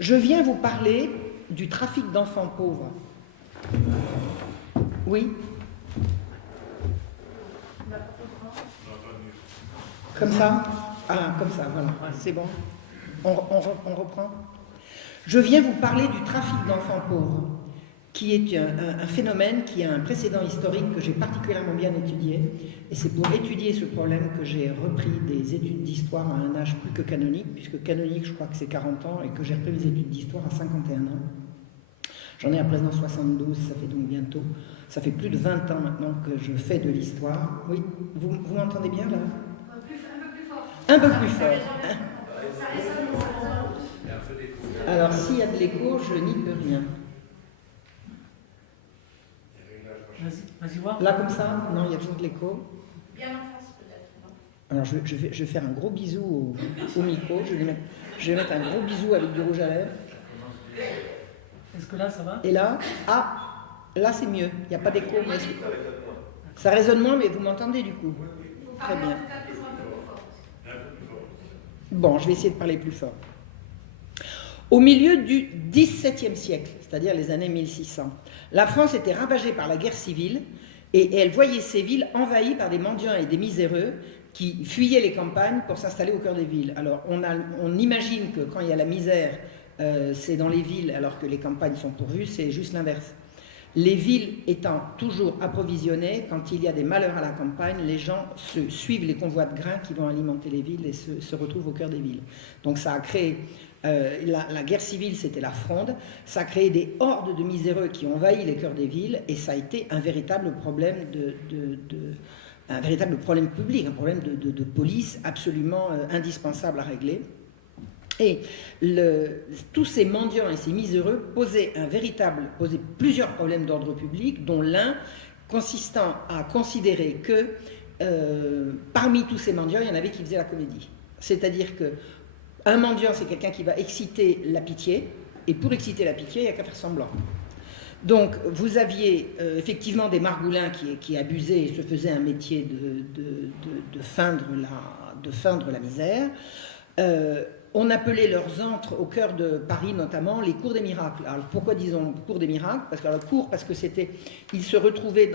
Je viens vous parler du trafic d'enfants pauvres. Oui? Comme ça? Ah, comme ça, voilà. C'est bon. On reprend. Je viens vous parler du trafic d'enfants pauvres, qui est un phénomène qui a un précédent historique que j'ai particulièrement bien étudié. Et c'est pour étudier ce problème que j'ai repris des études d'histoire à un âge plus que canonique, puisque canonique, je crois que c'est 40 ans, et que j'ai repris mes études d'histoire à 51 ans. J'en ai à présent 72, ça fait donc bientôt. Ça fait plus de 20 ans maintenant que je fais de l'histoire. Oui, vous m'entendez bien là? Un peu plus fort. Alors, s'il y a de l'écho, je n'y peux rien. Vas-y voir. Là, comme ça? Non, il y a toujours de l'écho. Bien en face, peut-être. Alors, je vais faire un gros bisou au micro. Je vais mettre un gros bisou avec du rouge à lèvres. Est-ce que là, ça va? Et là, là, c'est mieux. Il n'y a pas d'écho. Mais ça résonne moins, mais vous m'entendez du coup? Très bien. Bon, je vais essayer de parler plus fort. Au milieu du XVIIe siècle, c'est-à-dire les années 1600, la France était ravagée par la guerre civile et elle voyait ses villes envahies par des mendiants et des miséreux qui fuyaient les campagnes pour s'installer au cœur des villes. Alors on imagine que quand il y a la misère, c'est dans les villes alors que les campagnes sont pourvues, c'est juste l'inverse. Les villes étant toujours approvisionnées, quand il y a des malheurs à la campagne, les gens suivent les convois de grains qui vont alimenter les villes et se retrouvent au cœur des villes. Donc ça a créé... la guerre civile, c'était la fronde, ça a créé des hordes de miséreux qui ont envahi les cœurs des villes et ça a été un véritable problème un véritable problème public, un problème de police absolument indispensable à régler. Et tous ces mendiants et ces miséreux posaient plusieurs problèmes d'ordre public, dont l'un consistant à considérer que parmi tous ces mendiants, il y en avait qui faisaient la comédie. C'est-à-dire que un mendiant, c'est quelqu'un qui va exciter la pitié, et pour exciter la pitié, il n'y a qu'à faire semblant. Donc, vous aviez effectivement des margoulins qui abusaient et se faisaient un métier de feindre la misère. On appelait leurs antres au cœur de Paris notamment les cours des miracles. Alors pourquoi disons cours des miracles? Parce que ils se retrouvaient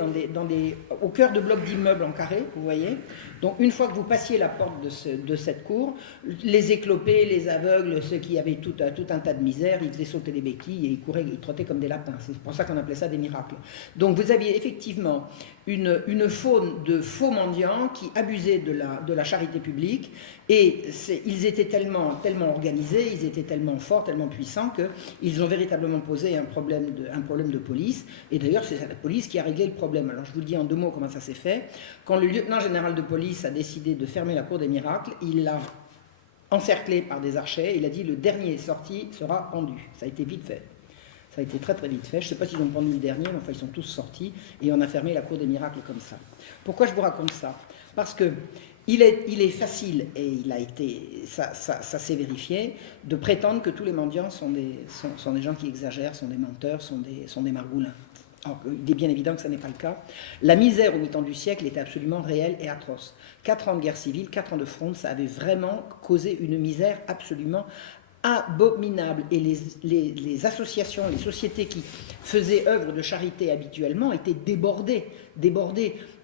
au cœur de blocs d'immeubles en carré, vous voyez. Donc une fois que vous passiez la porte de cette cour, les éclopés, les aveugles, ceux qui avaient tout un tas de misère, ils faisaient sauter les béquilles et ils trottaient comme des lapins. C'est pour ça qu'on appelait ça des miracles. Donc vous aviez effectivement une faune de faux mendiants qui abusaient de la charité publique et ils étaient tellement organisés, ils étaient tellement forts, tellement puissants qu'ils ont véritablement posé un problème de police. Et d'ailleurs, c'est la police qui a réglé le problème. Alors je vous le dis en 2 mots comment ça s'est fait. Quand le lieutenant général de police a décidé de fermer la cour des miracles, il l'a encerclé par des archers, il a dit le dernier sorti sera pendu. Ça a été vite fait. Ça a été très très vite fait. Je ne sais pas s'ils ont pendu le dernier, mais enfin ils sont tous sortis et on a fermé la cour des miracles comme ça. Pourquoi je vous raconte ça? Parce que il est facile, et ça s'est vérifié, de prétendre que tous les mendiants sont des gens qui exagèrent, sont des menteurs, sont des margoulins. Alors, il est bien évident que ce n'est pas le cas. La misère au mi-temps du siècle était absolument réelle et atroce. 4 ans de guerre civile, 4 ans de fronde, ça avait vraiment causé une misère absolument abominable. Et les associations, les sociétés qui faisaient œuvre de charité habituellement étaient débordées.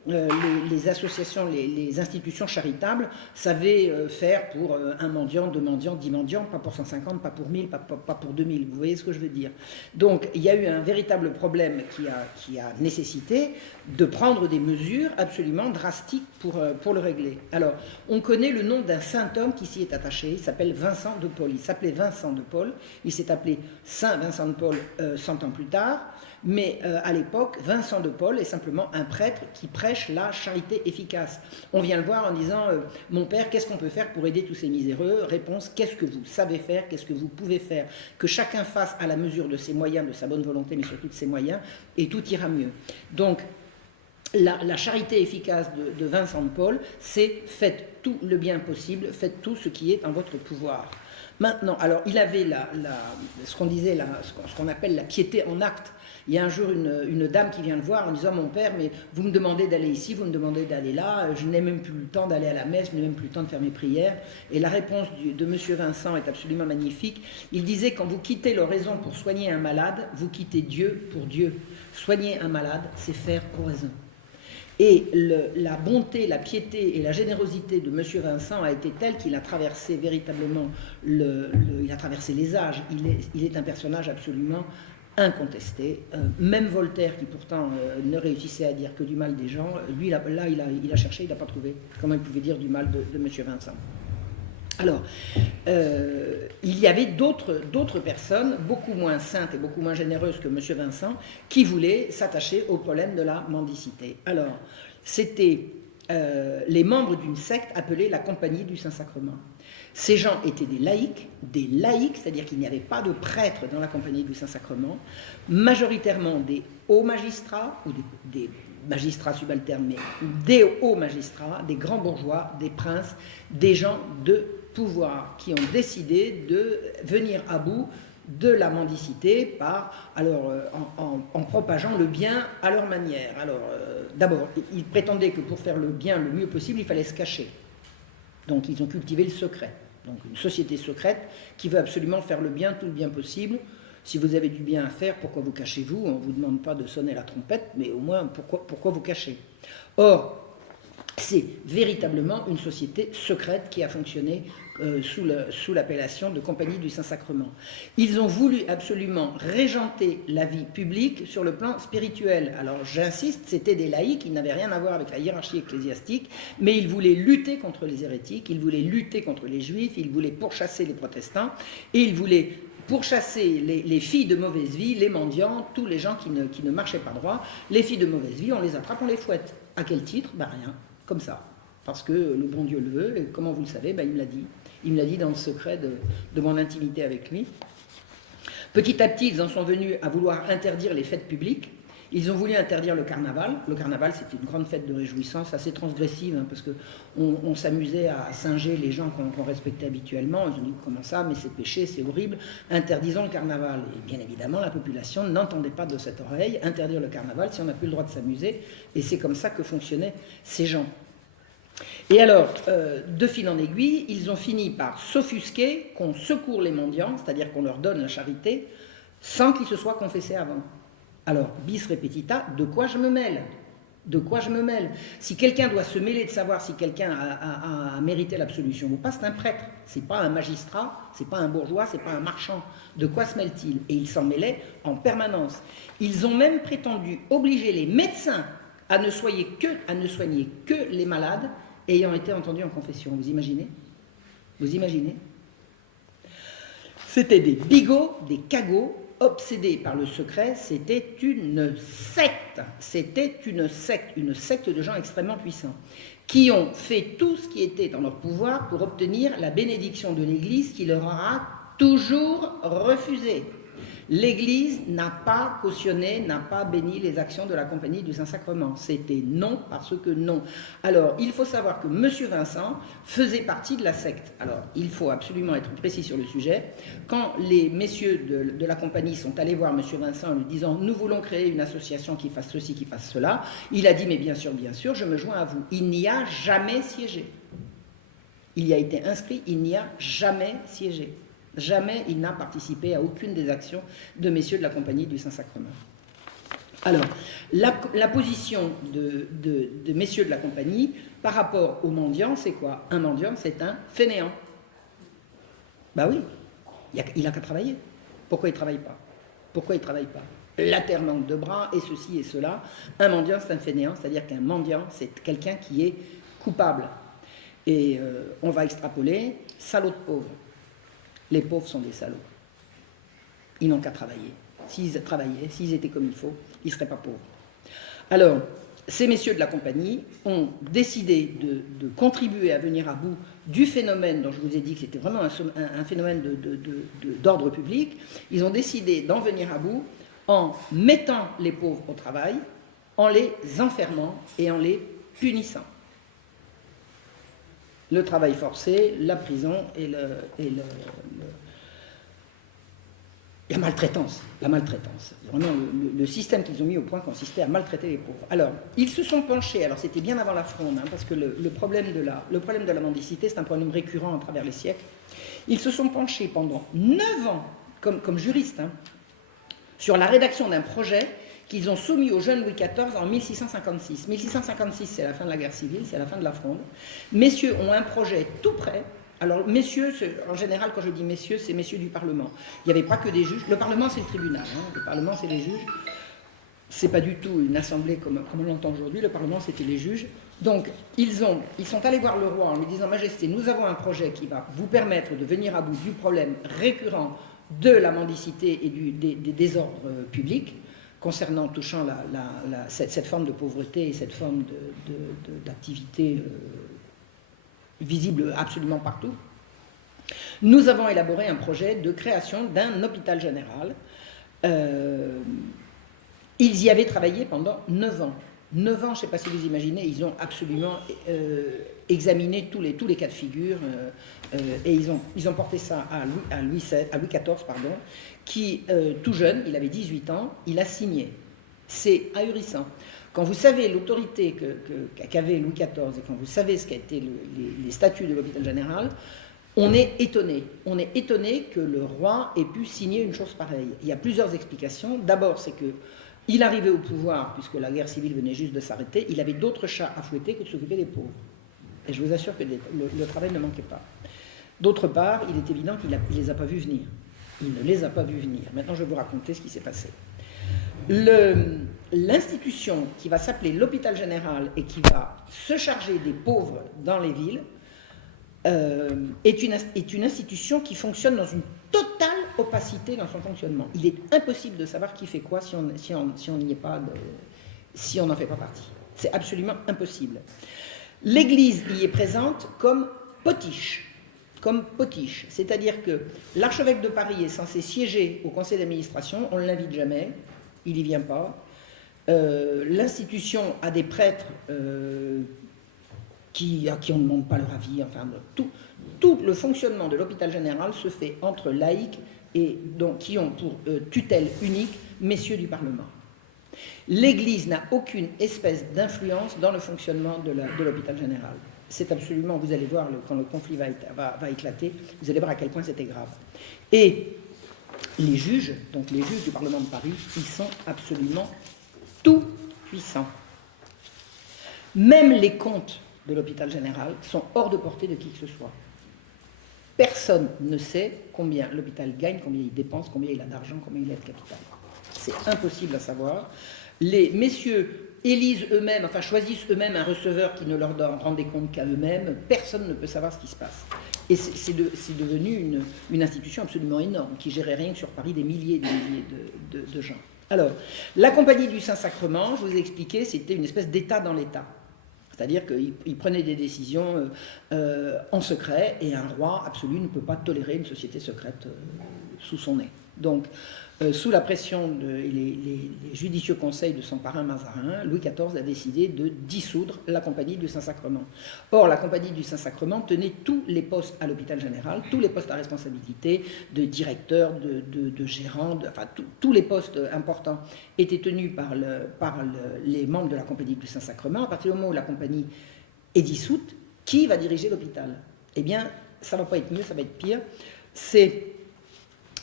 Les associations, les institutions charitables savaient faire pour un mendiant, 2 mendiants, 10 mendiants, pas pour 150, pas pour 1000, pas pour 2000. Vous voyez ce que je veux dire? Donc il y a eu un véritable problème qui a nécessité de prendre des mesures absolument drastiques pour le régler. Alors, on connaît le nom d'un saint homme qui s'y est attaché, il s'appelle Vincent de Paul. Il s'appelait Vincent de Paul, il s'est appelé Saint Vincent de Paul 100 ans plus tard. Mais à l'époque, Vincent de Paul est simplement un prêtre qui prêche la charité efficace. On vient le voir en disant « Mon père, qu'est-ce qu'on peut faire pour aider tous ces miséreux ?» Réponse « Qu'est-ce que vous savez faire? Qu'est-ce que vous pouvez faire? Que chacun fasse à la mesure de ses moyens, de sa bonne volonté, mais surtout de ses moyens, et tout ira mieux. » Donc, la charité efficace de Vincent de Paul, c'est « Faites tout le bien possible, faites tout ce qui est en votre pouvoir. » Maintenant, alors il avait ce qu'on disait, ce qu'on appelle la piété en acte. Il y a un jour une dame qui vient le voir en disant: mon père, mais vous me demandez d'aller ici, vous me demandez d'aller là, je n'ai même plus le temps d'aller à la messe, je n'ai même plus le temps de faire mes prières. Et la réponse de M. Vincent est absolument magnifique. Il disait: quand vous quittez l'oraison pour soigner un malade, vous quittez Dieu pour Dieu. Soigner un malade, c'est faire oraison. Et la bonté, la piété et la générosité de M. Vincent a été telle qu'il a traversé véritablement il a traversé les âges. Il est un personnage absolument incontesté. Même Voltaire, qui pourtant ne réussissait à dire que du mal des gens, lui, il a cherché, il n'a pas trouvé comment il pouvait dire du mal de M. Vincent. Alors, il y avait d'autres personnes, beaucoup moins saintes et beaucoup moins généreuses que M. Vincent, qui voulaient s'attacher au problème de la mendicité. Alors, c'était les membres d'une secte appelée la Compagnie du Saint-Sacrement. Ces gens étaient des laïcs, c'est-à-dire qu'il n'y avait pas de prêtres dans la Compagnie du Saint-Sacrement, majoritairement des hauts magistrats, ou des magistrats subalternes, mais des hauts magistrats, des grands bourgeois, des princes, des gens de pouvoir qui ont décidé de venir à bout de la mendicité en propageant le bien à leur manière. Alors, d'abord, ils prétendaient que pour faire le bien le mieux possible, il fallait se cacher. Donc, ils ont cultivé le secret. Donc, une société secrète qui veut absolument faire le bien, tout le bien possible. Si vous avez du bien à faire, pourquoi vous cachez-vous? On ne vous demande pas de sonner la trompette, mais au moins, pourquoi vous cachez? Or, c'est véritablement une société secrète qui a fonctionné sous l'appellation de Compagnie du Saint-Sacrement. Ils ont voulu absolument régenter la vie publique sur le plan spirituel. Alors j'insiste, c'était des laïcs, ils n'avaient rien à voir avec la hiérarchie ecclésiastique, mais ils voulaient lutter contre les hérétiques, ils voulaient lutter contre les juifs, ils voulaient pourchasser les protestants, et ils voulaient pourchasser les filles de mauvaise vie, les mendiants, tous les gens qui ne marchaient pas droit. Les filles de mauvaise vie, on les attrape, on les fouette. À quel titre? Rien, comme ça. Parce que le bon Dieu le veut, et comment vous le savez? Il me l'a dit. Il me l'a dit dans le secret de mon intimité avec lui. Petit à petit, ils en sont venus à vouloir interdire les fêtes publiques. Ils ont voulu interdire le carnaval. Le carnaval, c'était une grande fête de réjouissance, assez transgressive, hein, parce qu'on s'amusait à singer les gens qu'on respectait habituellement. Ils ont dit: comment ça? Mais c'est péché, c'est horrible. Interdisons le carnaval. Et bien évidemment, la population n'entendait pas de cette oreille. Interdire le carnaval si on n'a plus le droit de s'amuser. Et c'est comme ça que fonctionnaient ces gens. Et alors, de fil en aiguille, ils ont fini par s'offusquer qu'on secourt les mendiants, c'est-à-dire qu'on leur donne la charité, sans qu'ils se soient confessés avant. Alors, bis repetita, de quoi je me mêle? De quoi je me mêle? Si quelqu'un doit se mêler de savoir si quelqu'un a mérité l'absolution ou pas, c'est un prêtre, c'est pas un magistrat, c'est pas un bourgeois, c'est pas un marchand. De quoi se mêle-t-il? Et ils s'en mêlaient en permanence. Ils ont même prétendu obliger les médecins à ne soigner que les malades ayant été entendus en confession. Vous imaginez? Vous imaginez? C'était des bigots, des cagots, obsédés par le secret. C'était une secte. C'était une secte de gens extrêmement puissants, qui ont fait tout ce qui était en leur pouvoir pour obtenir la bénédiction de l'Église qui leur aura toujours refusé. L'Église n'a pas cautionné, n'a pas béni les actions de la Compagnie du Saint-Sacrement. C'était non parce que non. Alors, il faut savoir que M. Vincent faisait partie de la secte. Alors, il faut absolument être précis sur le sujet. Quand les messieurs de la Compagnie sont allés voir M. Vincent en lui disant « Nous voulons créer une association qui fasse ceci, qui fasse cela », il a dit « Mais bien sûr, je me joins à vous. » Il n'y a jamais siégé. Il y a été inscrit, il n'y a jamais siégé. Jamais il n'a participé à aucune des actions de messieurs de la Compagnie du Saint-Sacrement. Alors, la position de messieurs de la Compagnie par rapport aux mendiants, c'est quoi? Un mendiant, c'est un fainéant. Ben oui, il n'a qu'à travailler. Pourquoi il ne travaille pas? Pourquoi il ne travaille pas? La terre manque de bras, et ceci et cela. Un mendiant, c'est un fainéant, c'est-à-dire qu'un mendiant, c'est quelqu'un qui est coupable. Et on va extrapoler, salaud de pauvre. Les pauvres sont des salauds. Ils n'ont qu'à travailler. S'ils travaillaient, s'ils étaient comme il faut, ils ne seraient pas pauvres. Alors, ces messieurs de la Compagnie ont décidé de contribuer à venir à bout du phénomène dont je vous ai dit que c'était vraiment un phénomène d'ordre public. Ils ont décidé d'en venir à bout en mettant les pauvres au travail, en les enfermant et en les punissant. Le travail forcé, la prison et la maltraitance. Vraiment, le système qu'ils ont mis au point consistait à maltraiter les pauvres. Alors, ils se sont penchés, alors c'était bien avant la Fronde, hein, parce que le problème de la mendicité, c'est un problème récurrent à travers les siècles. Ils se sont penchés pendant 9 ans, comme juristes, hein, sur la rédaction d'un projet qu'ils ont soumis au jeune Louis XIV en 1656. 1656, c'est la fin de la guerre civile, c'est la fin de la Fronde. Messieurs ont un projet tout prêt. Alors, messieurs, en général, quand je dis messieurs, c'est messieurs du Parlement. Il n'y avait pas que des juges. Le Parlement, c'est le tribunal. Hein. Le Parlement, c'est les juges. C'est pas du tout une assemblée comme on l'entend aujourd'hui. Le Parlement, c'était les juges. Donc, ils sont allés voir le roi en lui disant « Majesté, nous avons un projet qui va vous permettre de venir à bout du problème récurrent de la mendicité et des désordres publics touchant cette forme de pauvreté et cette forme d'activité visible absolument partout. Nous avons élaboré un projet de création d'un hôpital général. Ils y avaient travaillé pendant 9 ans. 9 ans, je ne sais pas si vous imaginez, ils ont absolument examiné tous les cas de figure et ils ont porté ça à Louis XIV, pardon, qui, tout jeune, il avait 18 ans, il a signé. C'est ahurissant. Quand vous savez l'autorité qu'avait Louis XIV et quand vous savez ce qu'a été les statuts de l'hôpital général, on est étonné. On est étonné que le roi ait pu signer une chose pareille. Il y a plusieurs explications. D'abord, c'est qu'il arrivait au pouvoir, puisque la guerre civile venait juste de s'arrêter, il avait d'autres chats à fouetter que de s'occuper des pauvres. Et je vous assure que le travail ne manquait pas. D'autre part, il est évident qu'il ne les a pas vus venir. Il ne les a pas vus venir. Maintenant, je vais vous raconter ce qui s'est passé. L'institution qui va s'appeler l'hôpital général et qui va se charger des pauvres dans les villes est une institution qui fonctionne dans une totale opacité dans son fonctionnement. Il est impossible de savoir qui fait quoi si on n'y est pas, si on n'en fait pas partie. C'est absolument impossible. L'Église y est présente comme potiche. C'est-à-dire que l'archevêque de Paris est censé siéger au conseil d'administration, on ne l'invite jamais, il n'y vient pas. L'institution a des prêtres à qui on ne demande pas leur avis. Enfin, tout le fonctionnement de l'hôpital général se fait entre laïcs et donc, qui ont pour tutelle unique messieurs du Parlement. L'Église n'a aucune espèce d'influence dans le fonctionnement de l'hôpital général. C'est absolument, vous allez voir, quand le conflit va éclater, vous allez voir à quel point c'était grave. Et les juges, donc les juges du Parlement de Paris, ils sont absolument tout puissants. Même les comptes de l'hôpital général sont hors de portée de qui que ce soit. Personne ne sait combien l'hôpital gagne, combien il dépense, combien il a d'argent, combien il a de capital. C'est impossible à savoir. Les messieurs élisent eux-mêmes, enfin choisissent eux-mêmes un receveur qui ne leur rend des comptes qu'à eux-mêmes. Personne ne peut savoir ce qui se passe. Et c'est devenu une institution absolument énorme, qui gérait rien que sur Paris des milliers et des milliers de gens. Alors, la Compagnie du Saint-Sacrement, je vous ai expliqué, c'était une espèce d'État dans l'État. C'est-à-dire qu'il prenait des décisions en secret, et un roi absolu ne peut pas tolérer une société secrète sous son nez. Donc, sous la pression les judicieux conseils de son parrain Mazarin, Louis XIV a décidé de dissoudre la Compagnie du Saint-Sacrement. Or, la Compagnie du Saint-Sacrement tenait tous les postes à l'hôpital général, tous les postes à responsabilité, de directeur, de gérant, enfin tous les postes importants étaient tenus par les membres de la Compagnie du Saint-Sacrement. À partir du moment où la Compagnie est dissoute, qui va diriger l'hôpital? Eh bien, ça ne va pas être mieux, ça va être pire.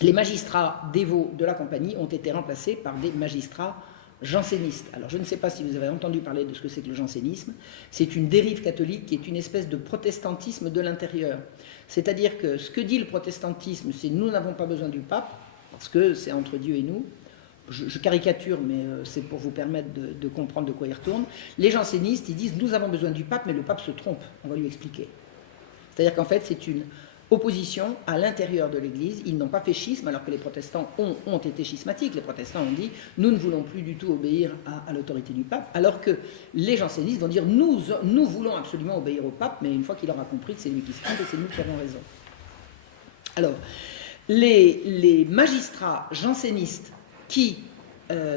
Les magistrats dévots de la Compagnie ont été remplacés par des magistrats jansénistes. Alors, je ne sais pas si vous avez entendu parler de ce que c'est que le jansénisme. C'est une dérive catholique qui est une espèce de protestantisme de l'intérieur. C'est-à-dire que ce que dit le protestantisme, c'est « nous n'avons pas besoin du pape », parce que c'est entre Dieu et nous. Je caricature, mais c'est pour vous permettre de comprendre de quoi il retourne. Les jansénistes, ils disent « nous avons besoin du pape, mais le pape se trompe ». On va lui expliquer. C'est-à-dire qu'en fait, c'est une opposition à l'intérieur de l'Église. Ils n'ont pas fait schisme, alors que les protestants ont été schismatiques. Les protestants ont dit « nous ne voulons plus du tout obéir à l'autorité du pape », alors que les jansénistes vont dire « nous voulons absolument obéir au pape, mais une fois qu'il aura compris que c'est lui qui se trompe et c'est nous qui avons raison ». Alors, les magistrats jansénistes qui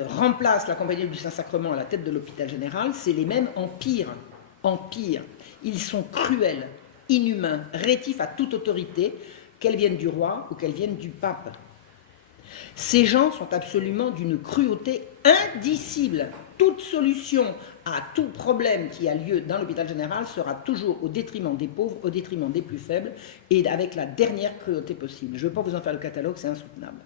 remplacent la Compagnie du Saint-Sacrement à la tête de l'hôpital général, c'est les mêmes en pire. Ils sont cruels, inhumains, rétifs à toute autorité, qu'elle vienne du roi ou qu'elle vienne du pape. Ces gens sont absolument d'une cruauté indicible. Toute solution à tout problème qui a lieu dans l'hôpital général sera toujours au détriment des pauvres, au détriment des plus faibles, et avec la dernière cruauté possible. Je ne veux pas vous en faire le catalogue, c'est insoutenable.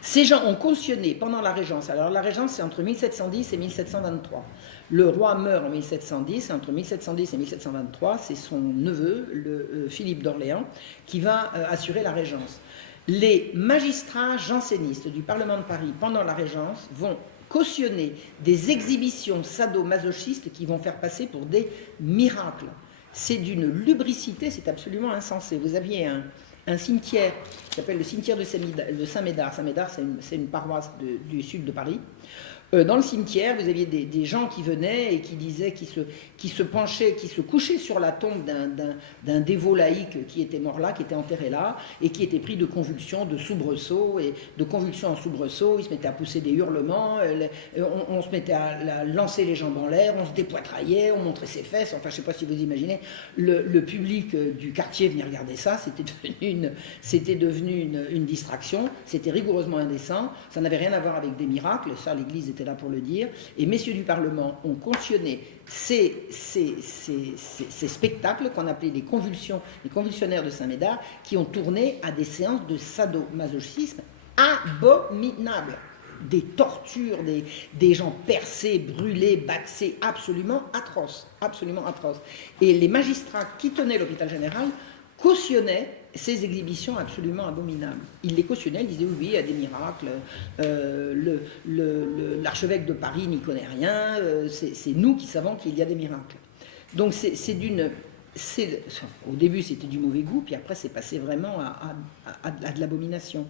Ces gens ont cautionné pendant la Régence, alors la Régence c'est entre 1710 et 1723. Le roi meurt en 1710, entre 1710 et 1723, c'est son neveu, Philippe d'Orléans, qui va assurer la Régence. Les magistrats jansénistes du Parlement de Paris pendant la Régence vont cautionner des exhibitions sadomasochistes qui vont faire passer pour des miracles. C'est d'une lubricité, c'est absolument insensé. Vous aviez un cimetière qui s'appelle le cimetière de Saint-Médard. Saint-Médard, c'est une paroisse du sud de Paris. Dans le cimetière, vous aviez des gens qui venaient et qui disaient, qui se penchaient, qui se couchaient sur la tombe d'un dévot laïque qui était mort là, qui était enterré là, et qui était pris de convulsions, de soubresauts, et de convulsions en soubresauts, il se mettait à pousser des hurlements, on se mettait à lancer les jambes en l'air, on se dépoitraillait, on montrait ses fesses, enfin je ne sais pas si vous imaginez, le public du quartier venait regarder ça, c'était devenu une distraction, c'était rigoureusement indécent, ça n'avait rien à voir avec des miracles, ça l'Église était là pour le dire, et messieurs du Parlement ont cautionné ces spectacles qu'on appelait les convulsionnaires de Saint-Médard, qui ont tourné à des séances de sadomasochisme abominables. Des tortures, des gens percés, brûlés, baxés, absolument atroces, absolument atroces. Et les magistrats qui tenaient l'hôpital général cautionnaient ces exhibitions absolument abominables. Ils les cautionnaient, ils disaient oui, il y a des miracles, l'archevêque de Paris n'y connaît rien, c'est nous qui savons qu'il y a des miracles. Donc au début c'était du mauvais goût, puis après c'est passé vraiment à de l'abomination.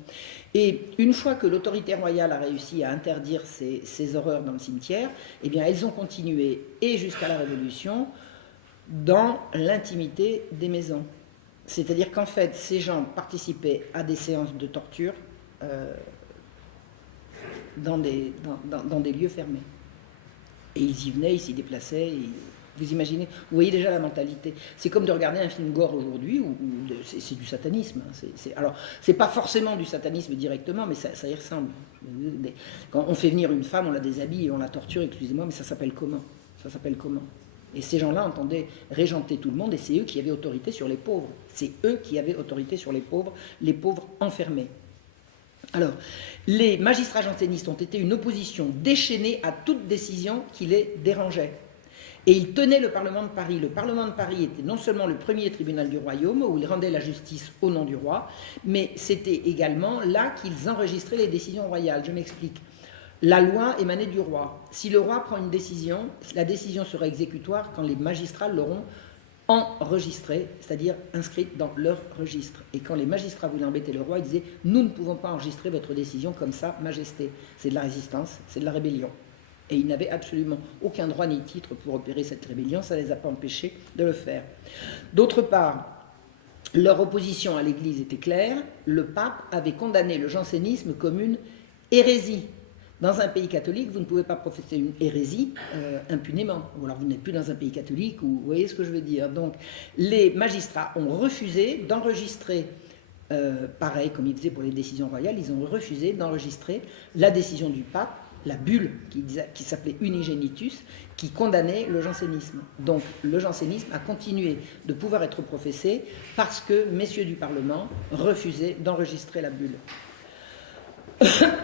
Et une fois que l'autorité royale a réussi à interdire ces horreurs dans le cimetière, eh bien elles ont continué, et jusqu'à la Révolution, dans l'intimité des maisons. C'est-à-dire qu'en fait, ces gens participaient à des séances de torture dans des lieux fermés. Et ils y venaient, ils s'y déplaçaient. Vous imaginez, vous voyez déjà la mentalité. C'est comme de regarder un film gore aujourd'hui, c'est du satanisme. Alors, c'est pas forcément du satanisme directement, mais ça y ressemble. Quand on fait venir une femme, on la déshabille et on la torture, excusez-moi, mais ça s'appelle comment ? Ça s'appelle comment ? Et ces gens-là entendaient régenter tout le monde, et c'est eux qui avaient autorité sur les pauvres. C'est eux qui avaient autorité sur les pauvres enfermés. Alors, les magistrats jansénistes ont été une opposition déchaînée à toute décision qui les dérangeait. Et ils tenaient le Parlement de Paris. Le Parlement de Paris était non seulement le premier tribunal du royaume, où ils rendaient la justice au nom du roi, mais c'était également là qu'ils enregistraient les décisions royales. Je m'explique. La loi émanait du roi. Si le roi prend une décision, la décision sera exécutoire quand les magistrats l'auront enregistrée, c'est-à-dire inscrite dans leur registre. Et quand les magistrats voulaient embêter le roi, ils disaient « Nous ne pouvons pas enregistrer votre décision comme ça, Majesté. » C'est de la résistance, c'est de la rébellion. Et ils n'avaient absolument aucun droit ni titre pour opérer cette rébellion, ça ne les a pas empêchés de le faire. D'autre part, leur opposition à l'Église était claire, le pape avait condamné le jansénisme comme une hérésie. Dans un pays catholique, vous ne pouvez pas professer une hérésie impunément. Ou alors vous n'êtes plus dans un pays catholique, ou vous voyez ce que je veux dire. Donc les magistrats ont refusé d'enregistrer, pareil comme ils faisaient pour les décisions royales, ils ont refusé d'enregistrer la décision du pape, la bulle qui s'appelait Unigenitus, qui condamnait le jansénisme. Donc le jansénisme a continué de pouvoir être professé parce que messieurs du Parlement refusaient d'enregistrer la bulle.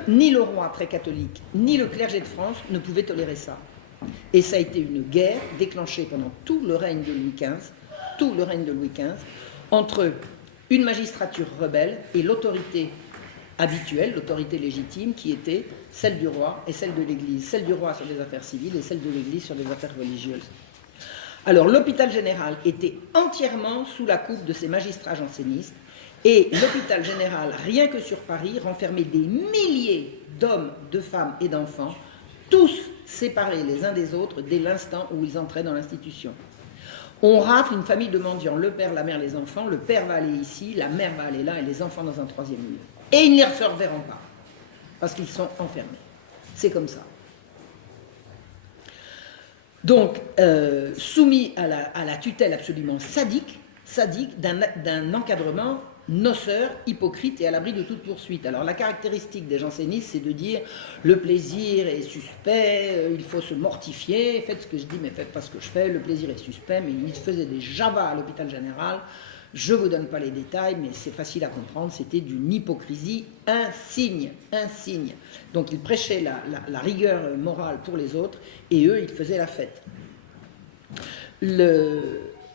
Ni le roi très catholique, ni le clergé de France ne pouvaient tolérer ça. Et ça a été une guerre déclenchée pendant tout le règne de Louis XV, entre une magistrature rebelle et l'autorité habituelle, l'autorité légitime, qui était celle du roi et celle de l'Église. Celle du roi sur les affaires civiles et celle de l'Église sur les affaires religieuses. Alors l'hôpital général était entièrement sous la coupe de ces magistrats jansénistes. Et l'hôpital général, rien que sur Paris, renfermait des milliers d'hommes, de femmes et d'enfants, tous séparés les uns des autres dès l'instant où ils entraient dans l'institution. On rafle une famille de mendiants, le père, la mère, les enfants, le père va aller ici, la mère va aller là et les enfants dans un troisième lieu. Et ils ne les reverront pas, parce qu'ils sont enfermés. C'est comme ça. Donc, soumis à la tutelle absolument sadique d'un encadrement noceurs, hypocrites et à l'abri de toute poursuite. Alors la caractéristique des jansénistes, c'est de dire le plaisir est suspect, il faut se mortifier, faites ce que je dis mais faites pas ce que je fais, le plaisir est suspect, mais ils faisaient des javas à l'hôpital général. Je ne vous donne pas les détails, mais c'est facile à comprendre, c'était d'une hypocrisie insigne. Donc ils prêchaient la rigueur morale pour les autres, et eux, ils faisaient la fête.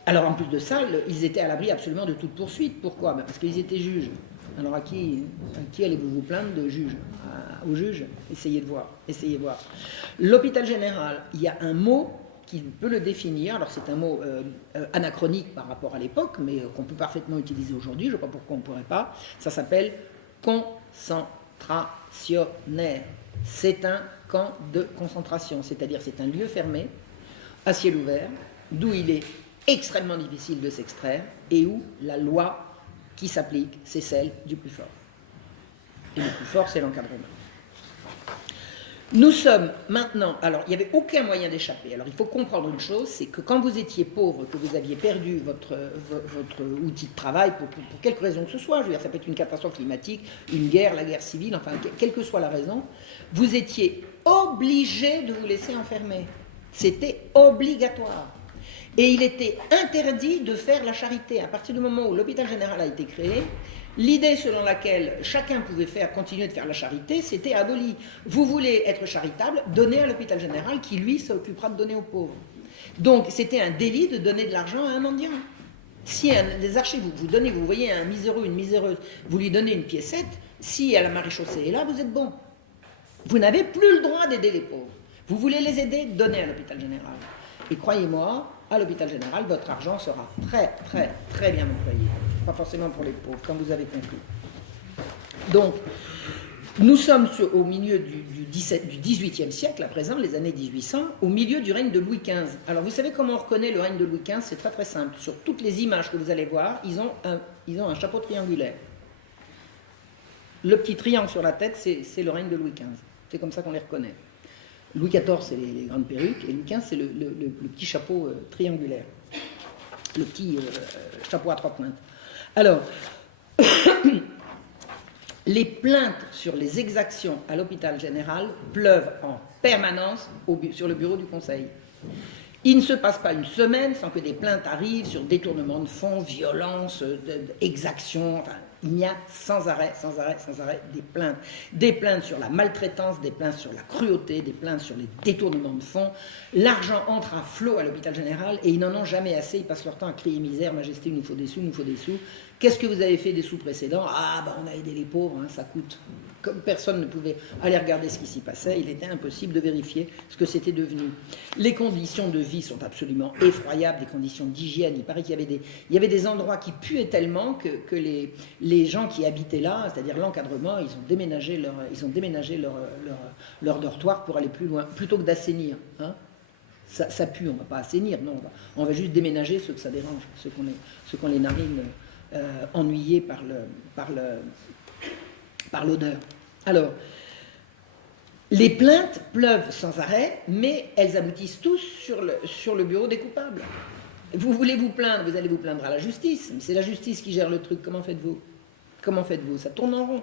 Alors en plus de ça, ils étaient à l'abri absolument de toute poursuite. Pourquoi? Parce qu'ils étaient juges. Alors à qui allez-vous vous plaindre de juge? Aux juges? Essayez de voir. L'hôpital général, il y a un mot qui peut le définir. Alors c'est un mot anachronique par rapport à l'époque, mais qu'on peut parfaitement utiliser aujourd'hui. Je ne sais pas pourquoi on ne pourrait pas. Ça s'appelle concentrationnaire. C'est un camp de concentration, c'est-à-dire c'est un lieu fermé, à ciel ouvert, d'où il est extrêmement difficile de s'extraire et où la loi qui s'applique, c'est celle du plus fort. Et le plus fort, c'est l'encadrement. Nous sommes maintenant... Alors, il n'y avait aucun moyen d'échapper. Alors, il faut comprendre une chose, c'est que quand vous étiez pauvre, que vous aviez perdu votre outil de travail, pour quelque raison que ce soit, je veux dire, ça peut être une catastrophe climatique, une guerre, la guerre civile, enfin, quelle que soit la raison, vous étiez obligé de vous laisser enfermer. C'était obligatoire. Et il était interdit de faire la charité. À partir du moment où l'hôpital général a été créé, l'idée selon laquelle chacun pouvait continuer de faire la charité, c'était aboli. Vous voulez être charitable, donnez à l'hôpital général qui, lui, s'occupera de donner aux pauvres. Donc, c'était un délit de donner de l'argent à un mendiant. Si des archives, vous voyez un miséreux, une miséreuse, vous lui donnez une piécette, si à la maréchaussée est là, vous êtes bon. Vous n'avez plus le droit d'aider les pauvres. Vous voulez les aider, donnez à l'hôpital général. Et croyez-moi, à l'hôpital général, votre argent sera très, très, très bien employé. Pas forcément pour les pauvres, comme vous avez compris. Donc, nous sommes au milieu du XVIIIe siècle, à présent, les années 1800, au milieu du règne de Louis XV. Alors, vous savez comment on reconnaît le règne de Louis XV? C'est très, très simple. Sur toutes les images que vous allez voir, ils ont un chapeau triangulaire. Le petit triangle sur la tête, c'est le règne de Louis XV. C'est comme ça qu'on les reconnaît. Louis XIV, c'est les grandes perruques, et Louis XV, c'est le petit chapeau triangulaire. Le petit chapeau à 3 pointes. Alors, les plaintes sur les exactions à l'hôpital général pleuvent en permanence sur le bureau du conseil. Il ne se passe pas une semaine sans que des plaintes arrivent sur détournement de fonds, violence, exactions. Enfin, il y a sans arrêt des plaintes. Des plaintes sur la maltraitance, des plaintes sur la cruauté, des plaintes sur les détournements de fonds. L'argent entre à flot à l'hôpital général et ils n'en ont jamais assez. Ils passent leur temps à crier misère, majesté, il nous faut des sous, il nous faut des sous. Qu'est-ce que vous avez fait des sous précédents? Ah, ben on a aidé les pauvres, hein, ça coûte. Comme personne ne pouvait aller regarder ce qui s'y passait, il était impossible de vérifier ce que c'était devenu. Les conditions de vie sont absolument effroyables, des conditions d'hygiène. Il paraît qu'il y avait des endroits qui puaient tellement que les gens qui habitaient là, c'est-à-dire l'encadrement, ils ont déménagé leur dortoir pour aller plus loin, plutôt que d'assainir. Hein. Ça pue, on ne va pas assainir, non, on va juste déménager ceux que ça dérange, ceux qui ont les narines ennuyées par l'odeur. Alors, les plaintes pleuvent sans arrêt, mais elles aboutissent tous sur le bureau des coupables. Vous voulez vous plaindre, vous allez vous plaindre à la justice, mais c'est la justice qui gère le truc. Comment faites-vous? Ça tourne en rond.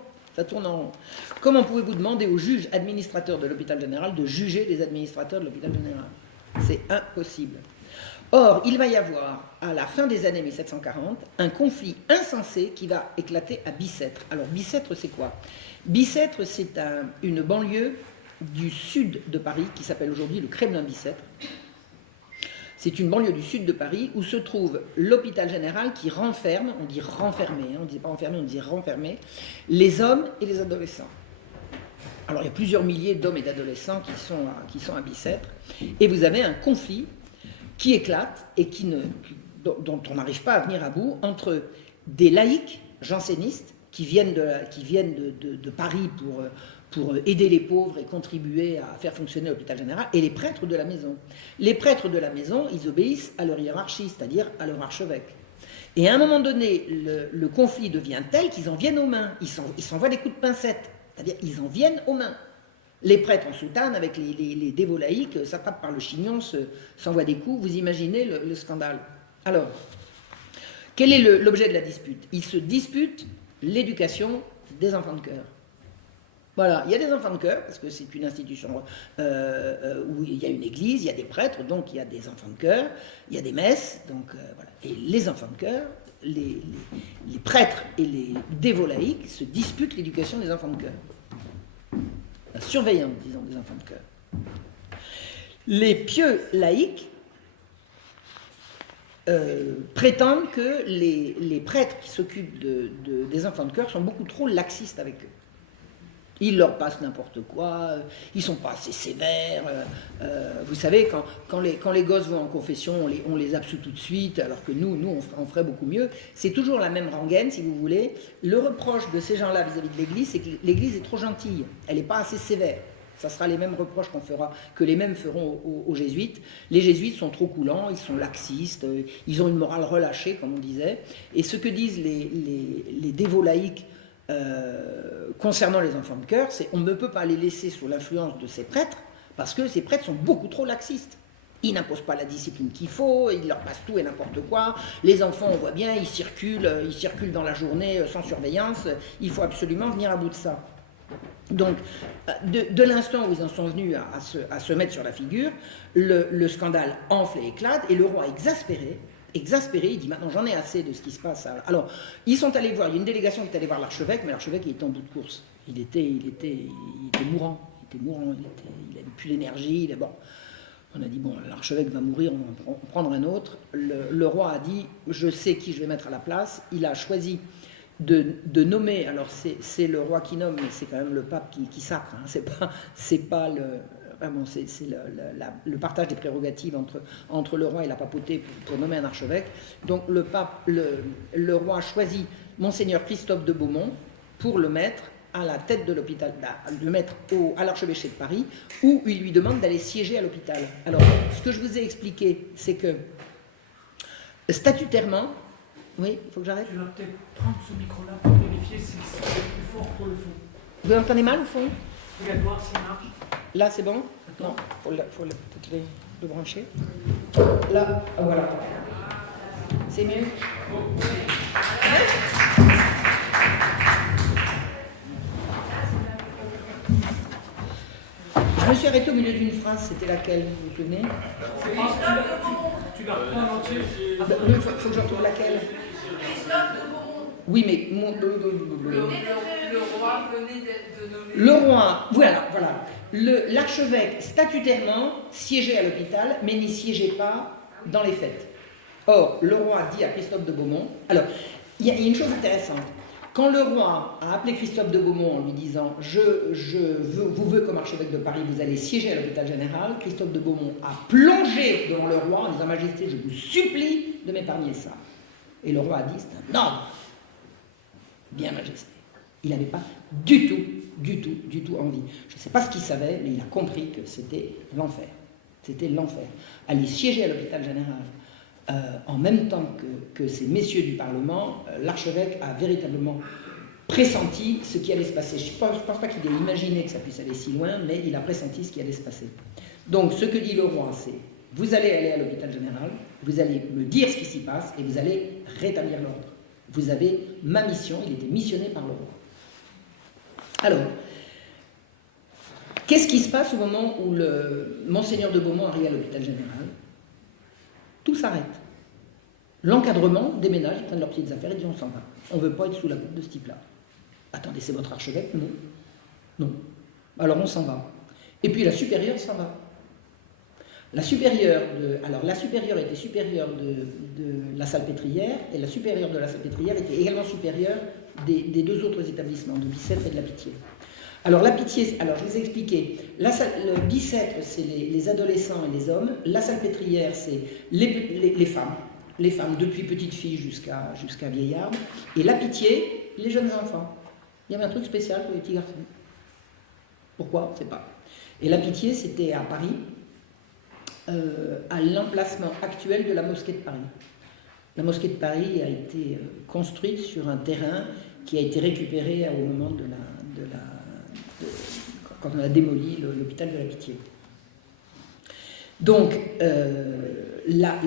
Comment pouvez-vous demander au juge administrateur de l'hôpital général de juger les administrateurs de l'hôpital général? C'est impossible. Or, il va y avoir, à la fin des années 1740, un conflit insensé qui va éclater à Bicêtre. Alors, Bicêtre, c'est quoi? Bicêtre, c'est une banlieue du sud de Paris, qui s'appelle aujourd'hui le Kremlin-Bicêtre. C'est une banlieue du sud de Paris où se trouve l'hôpital général qui renferme, on dit renfermé, on ne dit pas enfermé, on dit renfermé, les hommes et les adolescents. Alors, il y a plusieurs milliers d'hommes et d'adolescents qui sont à Bicêtre, et vous avez un conflit qui éclate et dont on n'arrive pas à venir à bout entre des laïcs jansénistes qui viennent de Paris pour aider les pauvres et contribuer à faire fonctionner l'hôpital général, et les prêtres de la maison. Les prêtres de la maison, ils obéissent à leur hiérarchie, c'est-à-dire à leur archevêque. Et à un moment donné, le conflit devient tel qu'ils en viennent aux mains. Ils s'envoient des coups de pincette, c'est-à-dire ils en viennent aux mains. Les prêtres en soutane, avec les dévots laïcs, s'attrapent par le chignon, s'envoient des coups. Vous imaginez le scandale. Alors, Quel est l'objet de la dispute? Ils se disputent l'éducation des enfants de cœur. Voilà, il y a des enfants de chœur, parce que c'est une institution où il y a une église, il y a des prêtres, donc il y a des enfants de chœur, il y a des messes, donc voilà. Et les enfants de chœur, les prêtres et les dévots laïcs se disputent l'éducation des enfants de chœur. La surveillance, disons, des enfants de chœur. Les pieux laïcs prétendent que les prêtres qui s'occupent des enfants de chœur sont beaucoup trop laxistes avec eux. Ils leur passent n'importe quoi, ils ne sont pas assez sévères. Vous savez, quand les gosses vont en confession, on les absout tout de suite, alors que nous on ferait beaucoup mieux. C'est toujours la même rengaine, si vous voulez. Le reproche de ces gens-là vis-à-vis de l'Église, c'est que l'Église est trop gentille, elle n'est pas assez sévère. Ça sera les mêmes reproches que les mêmes feront aux jésuites. Les jésuites sont trop coulants, ils sont laxistes, ils ont une morale relâchée, comme on disait. Et ce que disent les dévots laïcs concernant les enfants de chœur, c'est on ne peut pas les laisser sous l'influence de ces prêtres, parce que ces prêtres sont beaucoup trop laxistes. Ils n'imposent pas la discipline qu'il faut, ils leur passent tout et n'importe quoi. Les enfants, on voit bien, ils circulent dans la journée sans surveillance. Il faut absolument venir à bout de ça. Donc, de l'instant où ils en sont venus à se mettre sur la figure, le scandale enfle et éclate, et le roi exaspéré, il dit maintenant j'en ai assez de ce qui se passe. Alors, ils sont allés voir, il y a une délégation qui est allée voir l'archevêque, mais l'archevêque il était en bout de course. Il était mourant, il n'avait plus d'énergie. Bon. On a dit bon, l'archevêque va mourir, on va en prendre un autre. Le roi a dit je sais qui je vais mettre à la place. Il a choisi de nommer, alors c'est le roi qui nomme, mais c'est quand même le pape qui sacre. Hein. C'est pas vraiment, c'est le partage des prérogatives entre le roi et la papauté pour nommer un archevêque. Donc le roi a choisi Monseigneur Christophe de Beaumont pour le mettre à la tête de l'hôpital, le mettre à l'archevêché de Paris, où il lui demande d'aller siéger à l'hôpital. Alors, ce que je vous ai expliqué, c'est que statutairement, oui, il faut que j'arrête. Tu vas peut-être prendre ce micro-là pour vérifier si c'est plus fort pour le fond. Vous entendez mal au fond? Regarde voir si ça marche. Là, c'est bon? Non, il faut peut-être le brancher. Là, voilà. C'est mieux? Je me suis arrêtée au milieu d'une phrase, c'était laquelle, vous vous souvenez? Tu la reprends en entier. Il faut que je retrouve laquelle? Christophe de Beaumont. Oui, mais Le roi venait de nommer. le roi, voilà. L'archevêque, statutairement, siégeait à l'hôpital, mais n'y siégeait pas dans les fêtes. Or, le roi dit à Christophe de Beaumont... Alors, il y a une chose intéressante. Quand le roi a appelé Christophe de Beaumont en lui disant « vous veux comme archevêque de Paris, vous allez siéger à l'hôpital général », Christophe de Beaumont a plongé devant le roi en disant « Majesté, je vous supplie de m'épargner ça ». Et le roi a dit « C'est un ordre ». Bien, Majesté. Il n'avait pas du tout envie. Je ne sais pas ce qu'il savait, mais il a compris que c'était l'enfer. C'était l'enfer. Aller siéger à l'hôpital général en même temps que ces messieurs du Parlement, l'archevêque a véritablement pressenti ce qui allait se passer. Je ne pense pas qu'il ait imaginé que ça puisse aller si loin, mais il a pressenti ce qui allait se passer. Donc, ce que dit le roi, c'est « Vous allez aller à l'hôpital général, vous allez me dire ce qui s'y passe, et vous allez rétablir l'ordre. Vous avez ma mission, il était missionné par le roi. » Alors, qu'est-ce qui se passe au moment où le Monseigneur de Beaumont arrive à l'hôpital général? Tout s'arrête. L'encadrement déménage, ils prennent leurs petites affaires et disent on s'en va. On ne veut pas être sous la coupe de ce type-là. Attendez, c'est votre archevêque? Non. Non. Alors on s'en va. Et puis la supérieure s'en va. La supérieure était supérieure de la Salpêtrière, et la supérieure de la Salpêtrière était également supérieure des deux autres établissements, de Bicêtre et de la Pitié. Alors la Pitié, je vous ai expliqué, le Bicêtre c'est les adolescents et les hommes, la Salpêtrière c'est les femmes depuis petite fille jusqu'à vieillarde, et la Pitié, les jeunes enfants. Il y avait un truc spécial pour les petits garçons. Pourquoi? Je ne sais pas. Et la Pitié c'était à Paris, à l'emplacement actuel de la mosquée de Paris. La mosquée de Paris a été construite sur un terrain qui a été récupéré au moment quand on a démoli l'hôpital de la Pitié. Donc, la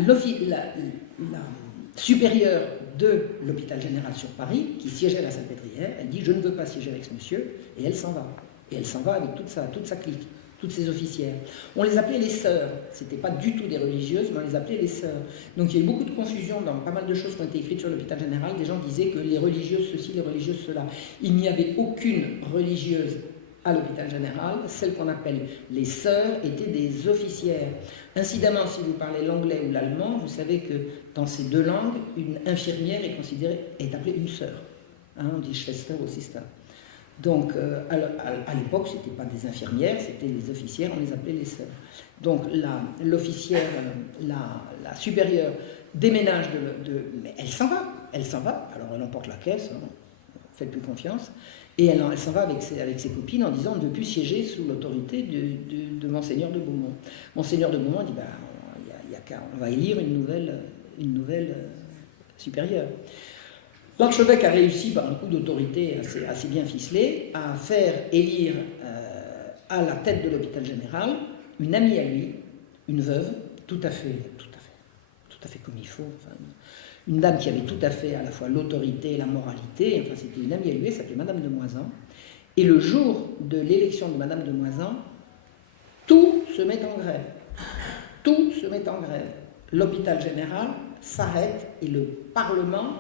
supérieure de l'hôpital général sur Paris, qui siégeait à la Salpêtrière. Elle dit « Je ne veux pas siéger avec ce monsieur », et elle s'en va. Et elle s'en va avec toute sa clique, toutes ses officières. On les appelait les sœurs. Ce n'étaient pas du tout des religieuses, mais on les appelait les sœurs. Donc il y a eu beaucoup de confusion dans pas mal de choses qui ont été écrites sur l'hôpital général. Des gens disaient que les religieuses ceci, les religieuses cela. Il n'y avait aucune religieuse à l'hôpital général. Celles qu'on appelle les sœurs étaient des officières. Incidemment, si vous parlez l'anglais ou l'allemand, vous savez que dans ces deux langues, une infirmière est appelée une sœur. Hein, on dit Schwester ou Sister. Donc, à l'époque, ce n'étaient pas des infirmières, c'était les officières, on les appelait les sœurs. Donc, l'officière, la supérieure, déménage mais elle s'en va, alors elle emporte la caisse, hein, faites plus confiance, et elle s'en va avec ses copines en disant « On ne veut plus siéger sous l'autorité de Monseigneur de Beaumont ». Monseigneur de Beaumont dit « On va élire une nouvelle supérieure ». L'archevêque a réussi, par un coup d'autorité assez bien ficelé, à faire élire à la tête de l'hôpital général une amie à lui, une veuve, tout à fait comme il faut, enfin, une dame qui avait tout à fait à la fois l'autorité et la moralité, enfin c'était une amie à lui, elle s'appelait Madame de Moisan, et le jour de l'élection de Madame de Moisan, tout se met en grève. Tout se met en grève. L'hôpital général s'arrête et le Parlement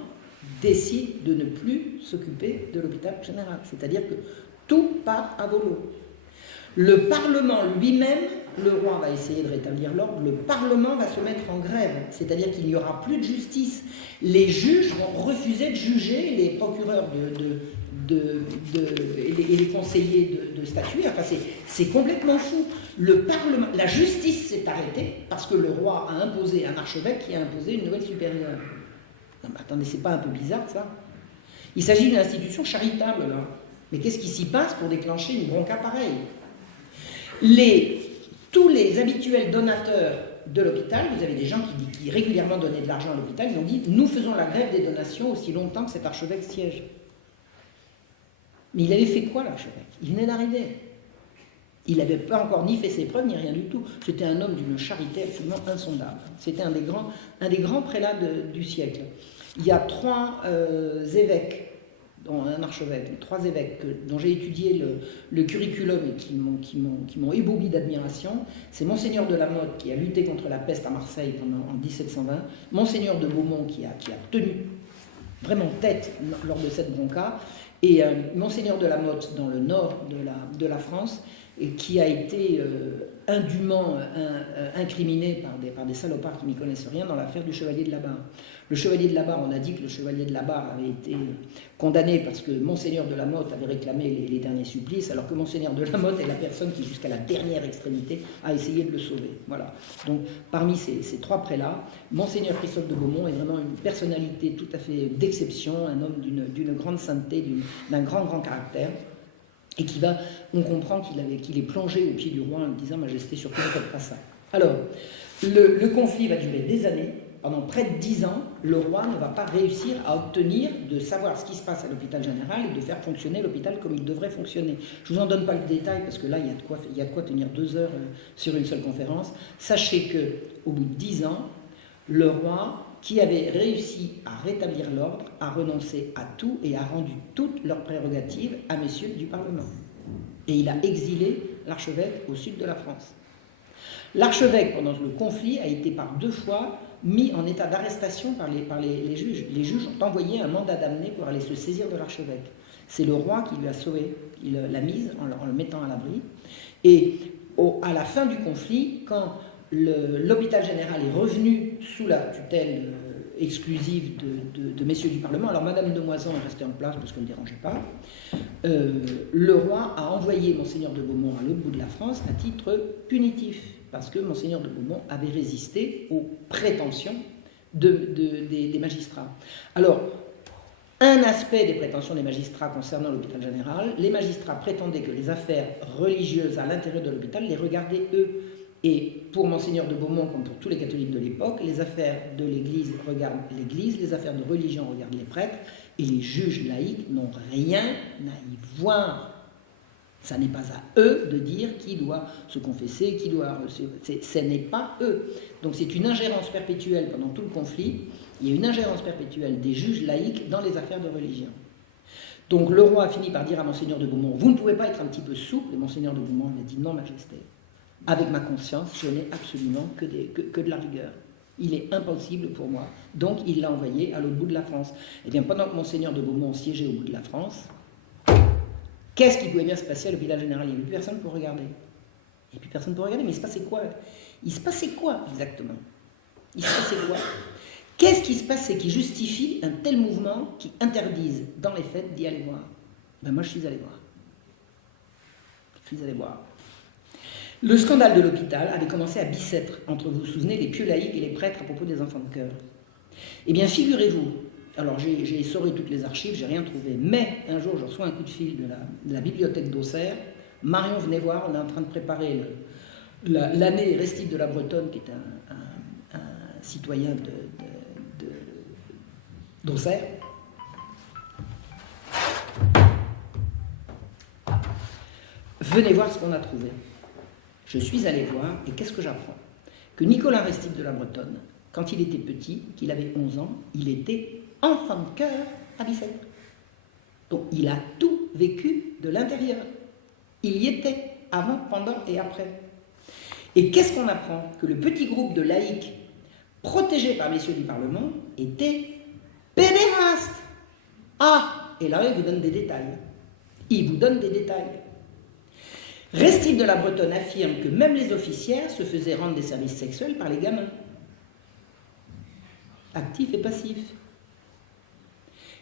décide de ne plus s'occuper de l'hôpital général. C'est-à-dire que tout part à volo. Le Parlement lui-même, le roi va essayer de rétablir l'ordre, le Parlement va se mettre en grève. C'est-à-dire qu'il n'y aura plus de justice. Les juges vont refuser de juger, les procureurs et les conseillers de statuer. Enfin, c'est complètement fou. Le Parlement, la justice s'est arrêtée parce que le roi a imposé un archevêque qui a imposé une nouvelle supérieure. Non, mais attendez, c'est pas un peu bizarre ça? Il s'agit d'une institution charitable là. Mais qu'est-ce qui s'y passe pour déclencher une bronca pareille? Tous les habituels donateurs de l'hôpital, vous avez des gens qui régulièrement donnaient de l'argent à l'hôpital, ils ont dit nous faisons la grève des donations aussi longtemps que cet archevêque siège. Mais il avait fait quoi l'archevêque? Il venait d'arriver. Il n'avait pas encore ni fait ses preuves, ni rien du tout. C'était un homme d'une charité absolument insondable. C'était un des grands prélats du siècle. Il y a trois évêques, dont un archevêque, trois évêques dont j'ai étudié le curriculum et qui m'ont ébaubi d'admiration. C'est Monseigneur de la Motte qui a lutté contre la peste à Marseille en 1720, Monseigneur de Beaumont qui a tenu vraiment tête lors de cette bronca, et Monseigneur de la Motte dans le nord de la France, et qui a été indûment incriminé par des salopards qui n'y connaissent rien dans l'affaire du chevalier de la Barre. Le chevalier de la Barre, on a dit que le chevalier de la Barre avait été condamné parce que Monseigneur de la Motte avait réclamé les derniers supplices, alors que Monseigneur de la Motte est la personne qui, jusqu'à la dernière extrémité, a essayé de le sauver. Voilà. Donc, parmi ces trois prélats, Monseigneur Christophe de Beaumont est vraiment une personnalité tout à fait d'exception, un homme d'une grande sainteté, d'un grand caractère. Et on comprend qu'il est plongé au pied du roi en lui disant « Majesté, surtout ne faites pas ça ». Alors, le conflit va durer des années. Pendant près de 10 ans, le roi ne va pas réussir à obtenir de savoir ce qui se passe à l'hôpital général et de faire fonctionner l'hôpital comme il devrait fonctionner. Je ne vous en donne pas le détail parce que là, il y a de quoi tenir 2 heures sur une seule conférence. Sachez qu'au bout de 10 ans, le roi, qui avait réussi à rétablir l'ordre, a renoncé à tout et a rendu toutes leurs prérogatives à messieurs du Parlement. Et il a exilé l'archevêque au sud de la France. L'archevêque, pendant le conflit, a été par 2 fois mis en état d'arrestation par les juges. Les juges ont envoyé un mandat d'amener pour aller se saisir de l'archevêque. C'est le roi qui lui a sauvé, il l'a mise en le mettant à l'abri. Et à la fin du conflit, quand l'hôpital général est revenu sous la tutelle exclusive de messieurs du Parlement, alors Madame de Moisan est restée en place parce qu'elle ne dérangeait pas, le roi a envoyé Monseigneur de Beaumont à l'autre bout de la France à titre punitif, parce que Monseigneur de Beaumont avait résisté aux prétentions des magistrats. Alors, un aspect des prétentions des magistrats concernant l'hôpital général, les magistrats prétendaient que les affaires religieuses à l'intérieur de l'hôpital les regardaient eux. Et pour Monseigneur de Beaumont, comme pour tous les catholiques de l'époque, les affaires de l'Église regardent l'Église, les affaires de religion regardent les prêtres, et les juges laïcs n'ont rien à y voir. Ça n'est pas à eux de dire qui doit se confesser, qui doit... Ce n'est pas eux. Donc c'est une ingérence perpétuelle pendant tout le conflit, il y a une ingérence perpétuelle des juges laïcs dans les affaires de religion. Donc le roi a fini par dire à Monseigneur de Beaumont, vous ne pouvez pas être un petit peu souple, et Monseigneur de Beaumont lui a dit, non, Majesté, avec ma conscience, je n'ai absolument que de la rigueur. Il est impossible pour moi. Donc il l'a envoyé à l'autre bout de la France. Eh bien, pendant que Monseigneur de Beaumont siégeait au bout de la France, qu'est-ce qui pouvait bien se passer à l'hôpital général? Il n'y avait plus personne pour regarder. Et puis personne pour regarder, mais il se passait quoi? Il se passait quoi exactement? Il se passait quoi? Qu'est-ce qui se passait qui justifie un tel mouvement qui interdise dans les faits d'y aller voir? Ben moi je suis allé voir. Je suis allé voir. Le scandale de l'hôpital avait commencé à Bicêtre, entre, vous vous souvenez, les pieux laïcs et les prêtres à propos des enfants de cœur. Eh bien figurez-vous, alors j'ai essoré toutes les archives, j'ai rien trouvé, mais un jour je reçois un coup de fil de la bibliothèque d'Auxerre. Marion, venez voir, on est en train de préparer l'année restive de la Bretonne, qui est un citoyen d'Auxerre. Venez voir ce qu'on a trouvé. Je suis allé voir, et qu'est-ce que j'apprends? Que Nicolas Restif de la Bretonne, quand il était petit, qu'il avait 11 ans, il était enfant de cœur à Bicêtre. Donc il a tout vécu de l'intérieur. Il y était, avant, pendant et après. Et qu'est-ce qu'on apprend? Que le petit groupe de laïcs protégés par messieurs du Parlement était pédéraste. Ah, et là, il vous donne des détails. Il vous donne des détails. Restif de la Bretonne affirme que même les officières se faisaient rendre des services sexuels par les gamins. Actif et passif.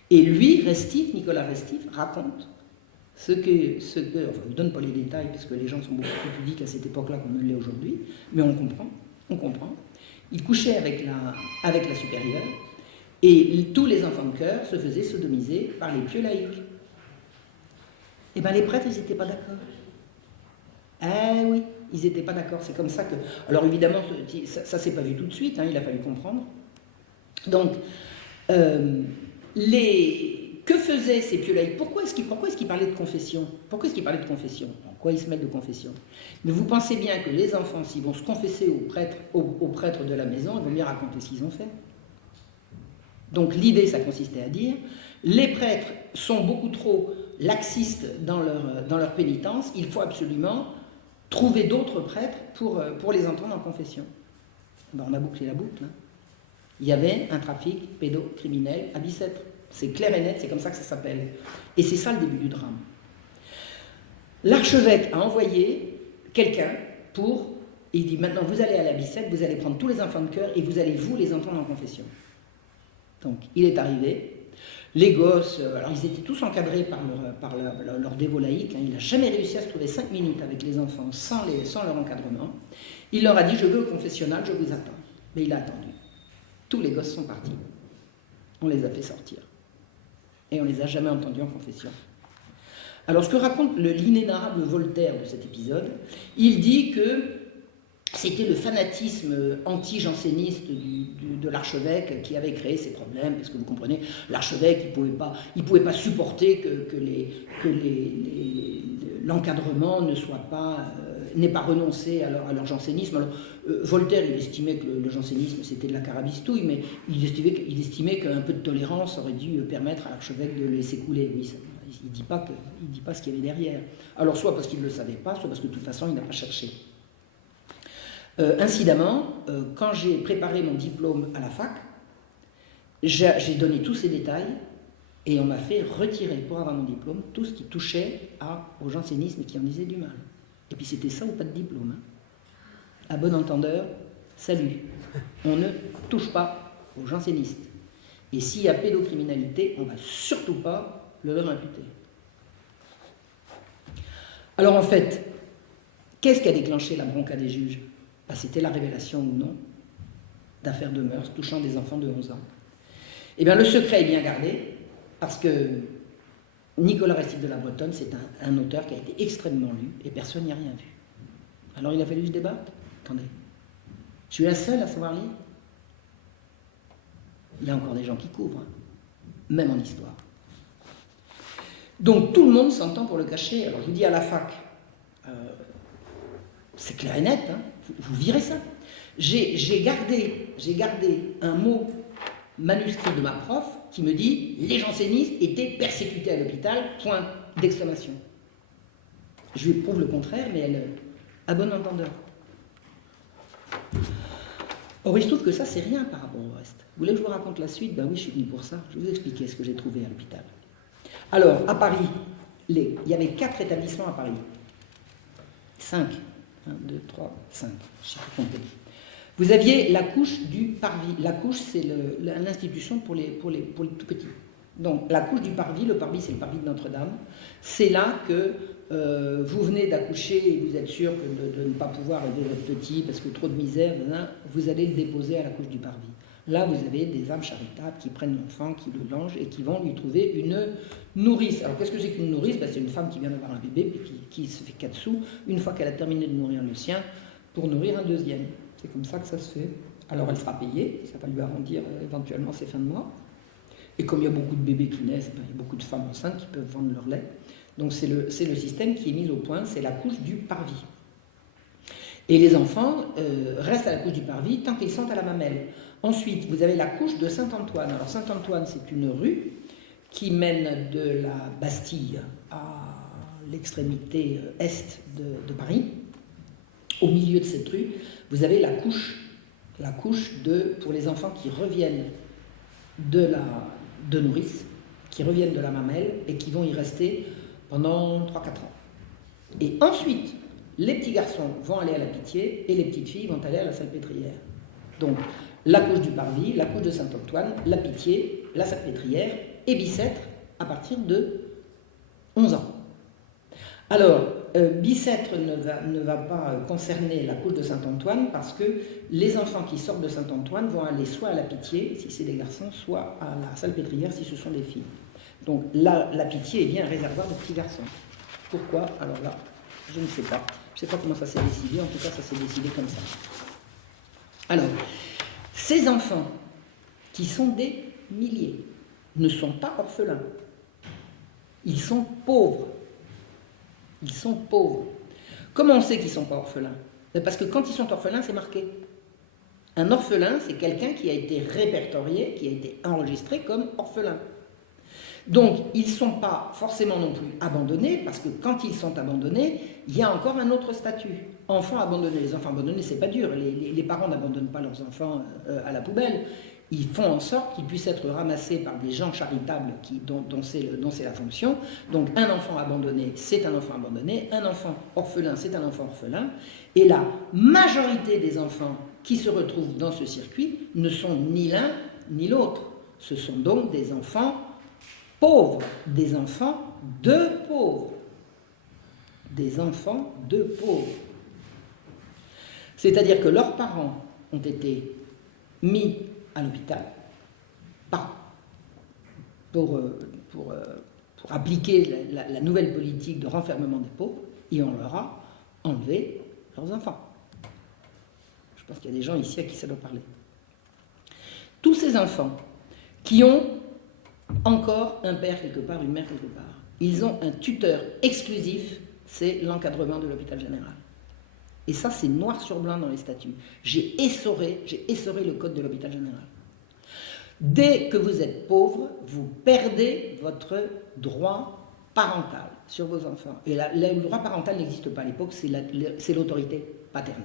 Et lui, Restif, Nicolas Restif, raconte enfin, il ne donne pas les détails, parce que les gens sont beaucoup plus pudiques à cette époque-là qu'on ne l'est aujourd'hui, mais on comprend. Il couchait avec la supérieure, et tous les enfants de cœur se faisaient sodomiser par les pieux laïcs. Eh bien, les prêtres, ils n'étaient pas d'accord. Eh oui, ils n'étaient pas d'accord, c'est comme ça que... Alors évidemment, ça ne s'est pas vu tout de suite, hein, il a fallu comprendre. Donc, que faisaient ces pieux laïcs? Pourquoi est-ce qu'ils parlaient de confession? Pourquoi est-ce qu'ils parlaient de confession? En quoi ils se mêlent de confession? Mais vous pensez bien que les enfants, s'ils vont se confesser aux prêtres de la maison, ils vont bien raconter ce qu'ils ont fait. Donc l'idée, ça consistait à dire, les prêtres sont beaucoup trop laxistes dans leur pénitence, il faut absolument trouver d'autres prêtres pour les entendre en confession. Ben, on a bouclé la boucle. Hein. Il y avait un trafic pédocriminel à Bicêtre. C'est clair et net, c'est comme ça que ça s'appelle. Et c'est ça le début du drame. L'archevêque a envoyé quelqu'un il dit, maintenant vous allez à la Bicêtre, vous allez prendre tous les enfants de cœur et vous allez vous les entendre en confession. Donc il est arrivé, les gosses, alors ils étaient tous encadrés par leur dévot laïque, hein, il n'a jamais réussi à se trouver 5 minutes avec les enfants sans leur encadrement. Il leur a dit, je veux au confessionnal, je vous attends. Mais il a attendu. Tous les gosses sont partis. On les a fait sortir. Et on ne les a jamais entendus en confession. Alors ce que raconte l'inénarrable Voltaire de cet épisode, il dit que c'était le fanatisme anti-janséniste de l'archevêque qui avait créé ces problèmes, parce que vous comprenez, l'archevêque il pouvait pas supporter que l'encadrement n'ait pas renoncé à leur jansénisme. Alors, Voltaire, il estimait que le jansénisme c'était de la carabistouille, mais il estimait qu'un peu de tolérance aurait dû permettre à l'archevêque de le laisser couler. Oui, il dit pas ce qu'il y avait derrière. Alors soit parce qu'il ne le savait pas, soit parce que de toute façon il n'a pas cherché. Incidemment, quand j'ai préparé mon diplôme à la fac, j'ai donné tous ces détails et on m'a fait retirer pour avoir mon diplôme tout ce qui touchait au jansénisme qui en disait du mal. Et puis c'était ça ou pas de diplôme. Hein. À bon entendeur, salut. On ne touche pas aux jansénistes. Et s'il y a pédocriminalité, on ne va surtout pas le leur imputer. Alors en fait, qu'est-ce qui a déclenché la bronca des juges? C'était la révélation ou non d'affaires de mœurs touchant des enfants de 11 ans. Eh bien, le secret est bien gardé, parce que Nicolas Restif de la Bretonne, c'est un auteur qui a été extrêmement lu, et personne n'y a rien vu. Alors il a fallu se débattre. Attendez, je suis la seule à savoir lire? Il y a encore des gens qui couvrent, hein, même en histoire. Donc tout le monde s'entend pour le cacher. Alors je vous dis, à la fac, c'est clair et net, hein, vous virez ça. J'ai gardé un mot manuscrit de ma prof qui me dit « Les jansénistes étaient persécutés à l'hôpital, point d'exclamation ». Je lui prouve le contraire, mais elle, à bon entendeur. Or, il se trouve que ça, c'est rien par rapport au reste. Vous voulez que je vous raconte la suite? Ben oui, je suis venu pour ça. Je vais vous expliquer ce que j'ai trouvé à l'hôpital. Alors, à Paris, il y avait 4 établissements à Paris. 5. 1, 2, 3, 5. Je sais pas compter. Vous aviez la couche du Parvis. La couche, c'est l'institution pour les tout petits. Donc, la couche du Parvis, le Parvis, c'est le Parvis de Notre-Dame. C'est là que vous venez d'accoucher et vous êtes sûr que de ne pas pouvoir aider votre petit parce que trop de misère, vous allez le déposer à la couche du Parvis. Là, vous avez des âmes charitables qui prennent l'enfant, qui le langent et qui vont lui trouver une nourrice. Alors, qu'est-ce que c'est qu'une nourrice? C'est une femme qui vient d'avoir un bébé et qui se fait 4 sous une fois qu'elle a terminé de nourrir le sien pour nourrir un deuxième. C'est comme ça que ça se fait. Alors, elle sera payée, ça va lui arrondir éventuellement ses fins de mois. Et comme il y a beaucoup de bébés qui naissent, il y a beaucoup de femmes enceintes qui peuvent vendre leur lait. Donc, c'est le système qui est mis au point, c'est la couche du Parvis. Et les enfants restent à la couche du Parvis tant qu'ils sont à la mamelle. Ensuite, vous avez la couche de Saint-Antoine. Alors, Saint-Antoine, c'est une rue qui mène de la Bastille à l'extrémité est de Paris. Au milieu de cette rue, vous avez la couche pour les enfants qui reviennent de nourrice, qui reviennent de la mamelle et qui vont y rester pendant 3-4 ans. Et ensuite, les petits garçons vont aller à la Pitié et les petites filles vont aller à la Salpêtrière. Donc, la couche du Parvis, la couche de Saint-Antoine, la Pitié, la Salpêtrière et Bicêtre à partir de 11 ans. Alors, Bicêtre ne va pas concerner la couche de Saint-Antoine parce que les enfants qui sortent de Saint-Antoine vont aller soit à la Pitié, si c'est des garçons, soit à la Salpêtrière, si ce sont des filles. Donc la Pitié est bien un réservoir de petits garçons. Pourquoi? Alors là, je ne sais pas. Je ne sais pas comment ça s'est décidé, en tout cas ça s'est décidé comme ça. Alors, ces enfants, qui sont des milliers, ne sont pas orphelins. Ils sont pauvres. Ils sont pauvres. Comment on sait qu'ils ne sont pas orphelins? Parce que quand ils sont orphelins, c'est marqué. Un orphelin, c'est quelqu'un qui a été répertorié, qui a été enregistré comme orphelin. Donc, ils ne sont pas forcément non plus abandonnés, parce que quand ils sont abandonnés, il y a encore un autre statut. Enfants abandonnés. Les enfants abandonnés, c'est pas dur. Les parents n'abandonnent pas leurs enfants à la poubelle. Ils font en sorte qu'ils puissent être ramassés par des gens charitables dont c'est la fonction. Donc un enfant abandonné, c'est un enfant abandonné. Un enfant orphelin, c'est un enfant orphelin. Et la majorité des enfants qui se retrouvent dans ce circuit ne sont ni l'un ni l'autre. Ce sont donc des enfants pauvres, des enfants de pauvres. Des enfants de pauvres. C'est-à-dire que leurs parents ont été mis à l'hôpital pour appliquer la nouvelle politique de renfermement des pauvres, et on leur a enlevé leurs enfants. Je pense qu'il y a des gens ici à qui ça doit parler. Tous ces enfants qui ont encore un père quelque part, une mère quelque part, ils ont un tuteur exclusif, c'est l'encadrement de l'hôpital général. Et ça, c'est noir sur blanc dans les statuts. J'ai essoré le code de l'hôpital général. Dès que vous êtes pauvre, vous perdez votre droit parental sur vos enfants. Et le droit parental n'existe pas à l'époque, c'est l'autorité paternelle.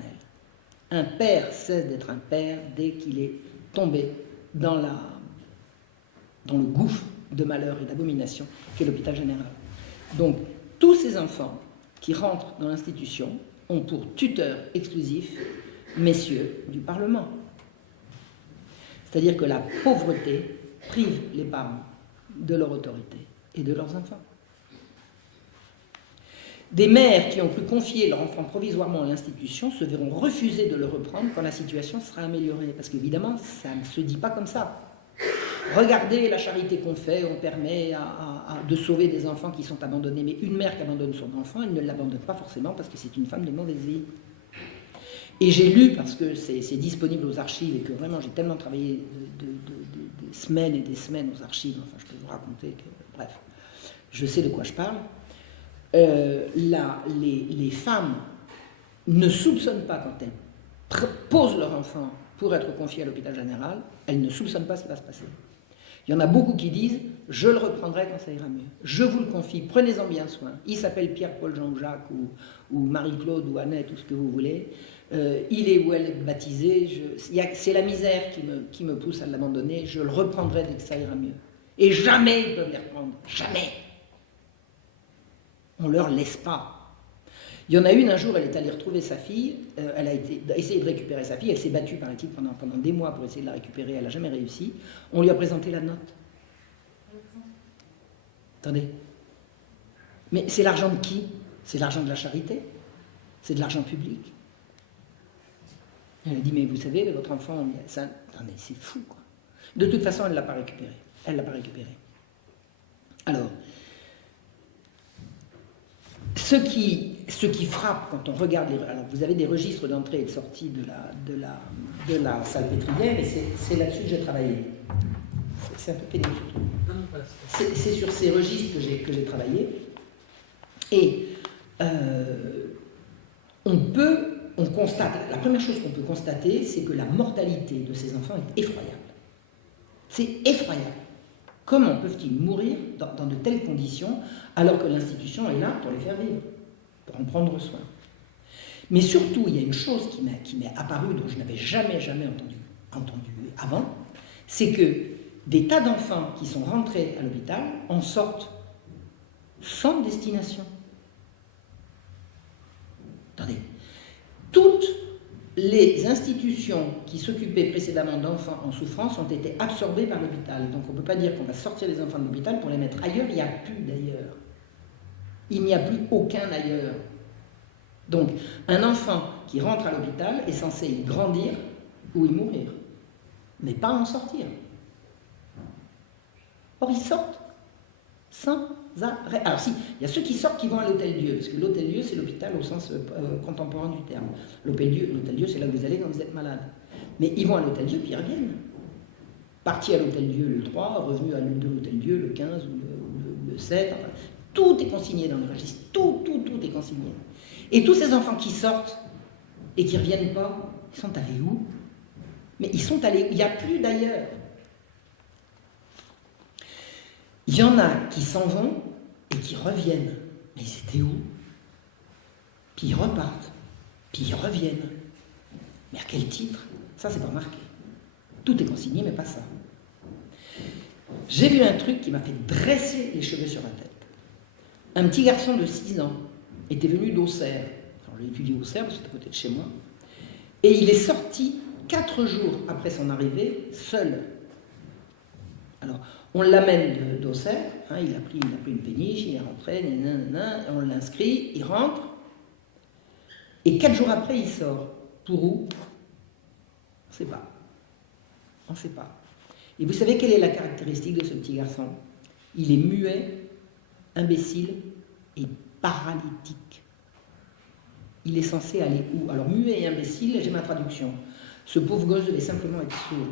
Un père cesse d'être un père dès qu'il est tombé dans le gouffre de malheur et d'abomination qu'est l'hôpital général. Donc, tous ces enfants qui rentrent dans l'institution ont pour tuteur exclusif messieurs du Parlement. C'est-à-dire que la pauvreté prive les parents de leur autorité et de leurs enfants. Des mères qui ont pu confier leur enfant provisoirement à l'institution se verront refuser de le reprendre quand la situation sera améliorée. Parce qu'évidemment, ça ne se dit pas comme ça. Regardez la charité qu'on fait, on permet de sauver des enfants qui sont abandonnés. Mais une mère qui abandonne son enfant, elle ne l'abandonne pas forcément parce que c'est une femme de mauvaise vie. Et j'ai lu, parce que c'est disponible aux archives, et que vraiment j'ai tellement travaillé des semaines et des semaines aux archives, enfin je peux vous raconter que, bref, je sais de quoi je parle. Les femmes ne soupçonnent pas quand elles posent leur enfant pour être confiée à l'hôpital général, elle ne soupçonne pas ce qui va se passer. Il y en a beaucoup qui disent « je le reprendrai quand ça ira mieux, je vous le confie, prenez-en bien soin, il s'appelle Pierre, Paul, Jean-Jacques ou Marie-Claude ou Annette ou ce que vous voulez, il est ou elle est baptisé, c'est la misère qui me pousse à l'abandonner, je le reprendrai dès que ça ira mieux. Et jamais ils peuvent les reprendre, jamais. On ne leur laisse pas. » Il y en a une, un jour, elle est allée retrouver sa fille, elle a essayé de récupérer sa fille, elle s'est battue, paraît-il, pendant des mois pour essayer de la récupérer, elle n'a jamais réussi. On lui a présenté la note. Attendez. Mais c'est l'argent de qui? C'est l'argent de la charité? C'est de l'argent public? Elle a dit, mais vous savez, votre enfant, ça... Attendez, c'est fou, quoi. De toute façon, elle ne l'a pas récupéré. Elle ne l'a pas récupéré. Alors, ce qui frappe quand on regarde alors vous avez des registres d'entrée et de sortie de la salpêtrière et c'est là-dessus que j'ai travaillé. C'est un peu pénible surtout. C'est sur ces registres que j'ai travaillé. Et on constate, la première chose qu'on peut constater, c'est que la mortalité de ces enfants est effroyable. C'est effroyable. Comment peuvent-ils mourir dans de telles conditions alors que l'institution est là pour les faire vivre, pour en prendre soin? Mais surtout, il y a une chose qui m'est apparue, dont je n'avais jamais entendu avant, c'est que des tas d'enfants qui sont rentrés à l'hôpital en sortent sans destination. Attendez, toutes les institutions qui s'occupaient précédemment d'enfants en souffrance ont été absorbées par l'hôpital. Donc on ne peut pas dire qu'on va sortir les enfants de l'hôpital pour les mettre ailleurs, il n'y a plus d'ailleurs. Il n'y a plus aucun ailleurs. Donc un enfant qui rentre à l'hôpital est censé y grandir ou y mourir, mais pas en sortir. Or ils sortent sans arrêt. Alors si, il y a ceux qui sortent qui vont à l'Hôtel-Dieu, parce que l'Hôtel-Dieu c'est l'hôpital au sens contemporain du terme. L'Hôtel-Dieu c'est là où vous allez quand vous êtes malade. Mais ils vont à l'Hôtel-Dieu puis ils reviennent. Partis à l'Hôtel-Dieu le 3, revenus à l'Hôtel-Dieu le 15 ou le 7, enfin, tout est consigné dans le registre, tout est consigné. Et tous ces enfants qui sortent et qui ne reviennent pas, ils sont allés où? Mais ils sont allés, il n'y a plus d'ailleurs. Il y en a qui s'en vont et qui reviennent. Mais ils étaient où? Puis ils repartent. Puis ils reviennent. Mais à quel titre? Ça, c'est pas marqué. Tout est consigné, mais pas ça. J'ai vu un truc qui m'a fait dresser les cheveux sur la tête. Un petit garçon de 6 ans était venu d'Auxerre. Alors, j'ai étudié Auxerre, parce que c'est à côté de chez moi. Et il est sorti 4 jours après son arrivée, seul. Alors, on l'amène d'Auxerre, hein, il a pris une péniche, il est rentré, on l'inscrit, il rentre, et 4 jours après, il sort. Pour où? On ne sait pas. On ne sait pas. Et vous savez quelle est la caractéristique de ce petit garçon? Il est muet, imbécile et paralytique. Il est censé aller où? Alors, muet et imbécile, j'ai ma traduction. Ce pauvre gosse devait simplement être sourd.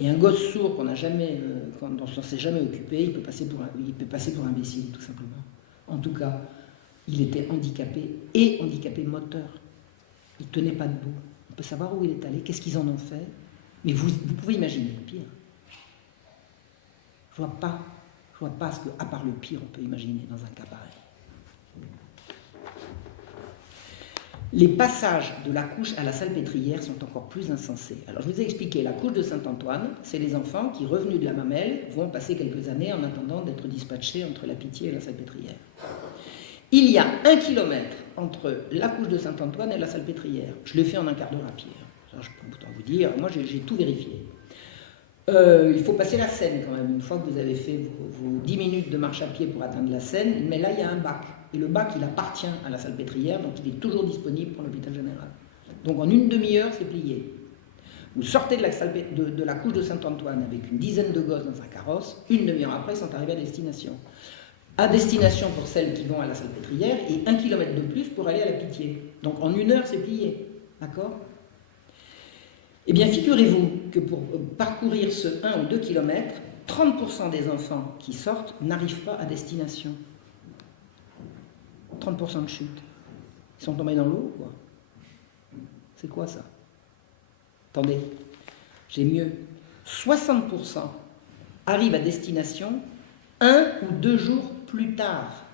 Et un gosse sourd dont on ne s'est jamais occupé, il peut passer pour imbécile, tout simplement. En tout cas, il était handicapé et handicapé moteur. Il ne tenait pas debout. On peut savoir où il est allé, qu'est-ce qu'ils en ont fait. Mais vous pouvez imaginer le pire. Je ne vois pas ce qu'à part le pire, on peut imaginer dans un cas pareil. Les passages de la couche à la salpêtrière sont encore plus insensés. Alors je vous ai expliqué, la couche de Saint-Antoine, c'est les enfants qui, revenus de la mamelle, vont passer quelques années en attendant d'être dispatchés entre la Pitié et la salpêtrière. Il y a 1 kilomètre entre la couche de Saint-Antoine et la salpêtrière. Je l'ai fait en un quart d'heure à pied. Ça, je peux autant vous dire, moi j'ai tout vérifié. Il faut passer la Seine quand même. Une fois que vous avez fait vos 10 minutes de marche à pied pour atteindre la Seine, mais là il y a un bac. Et le bac, il appartient à la salpêtrière, donc il est toujours disponible pour l'hôpital général. Donc en une demi-heure, c'est plié. Vous sortez de la couche de Saint-Antoine avec une dizaine de gosses dans un carrosse, une demi-heure après, ils sont arrivés à destination. À destination pour celles qui vont à la salpêtrière et 1 kilomètre de plus pour aller à la Pitié. Donc en 1 heure, c'est plié. D'accord? Eh bien, figurez-vous que pour parcourir ce 1 ou 2 kilomètres, 30% des enfants qui sortent n'arrivent pas à destination. 30% de chute. Ils sont tombés dans l'eau, quoi. C'est quoi ça? Attendez, j'ai mieux. 60% arrivent à destination 1 ou 2 jours plus tard.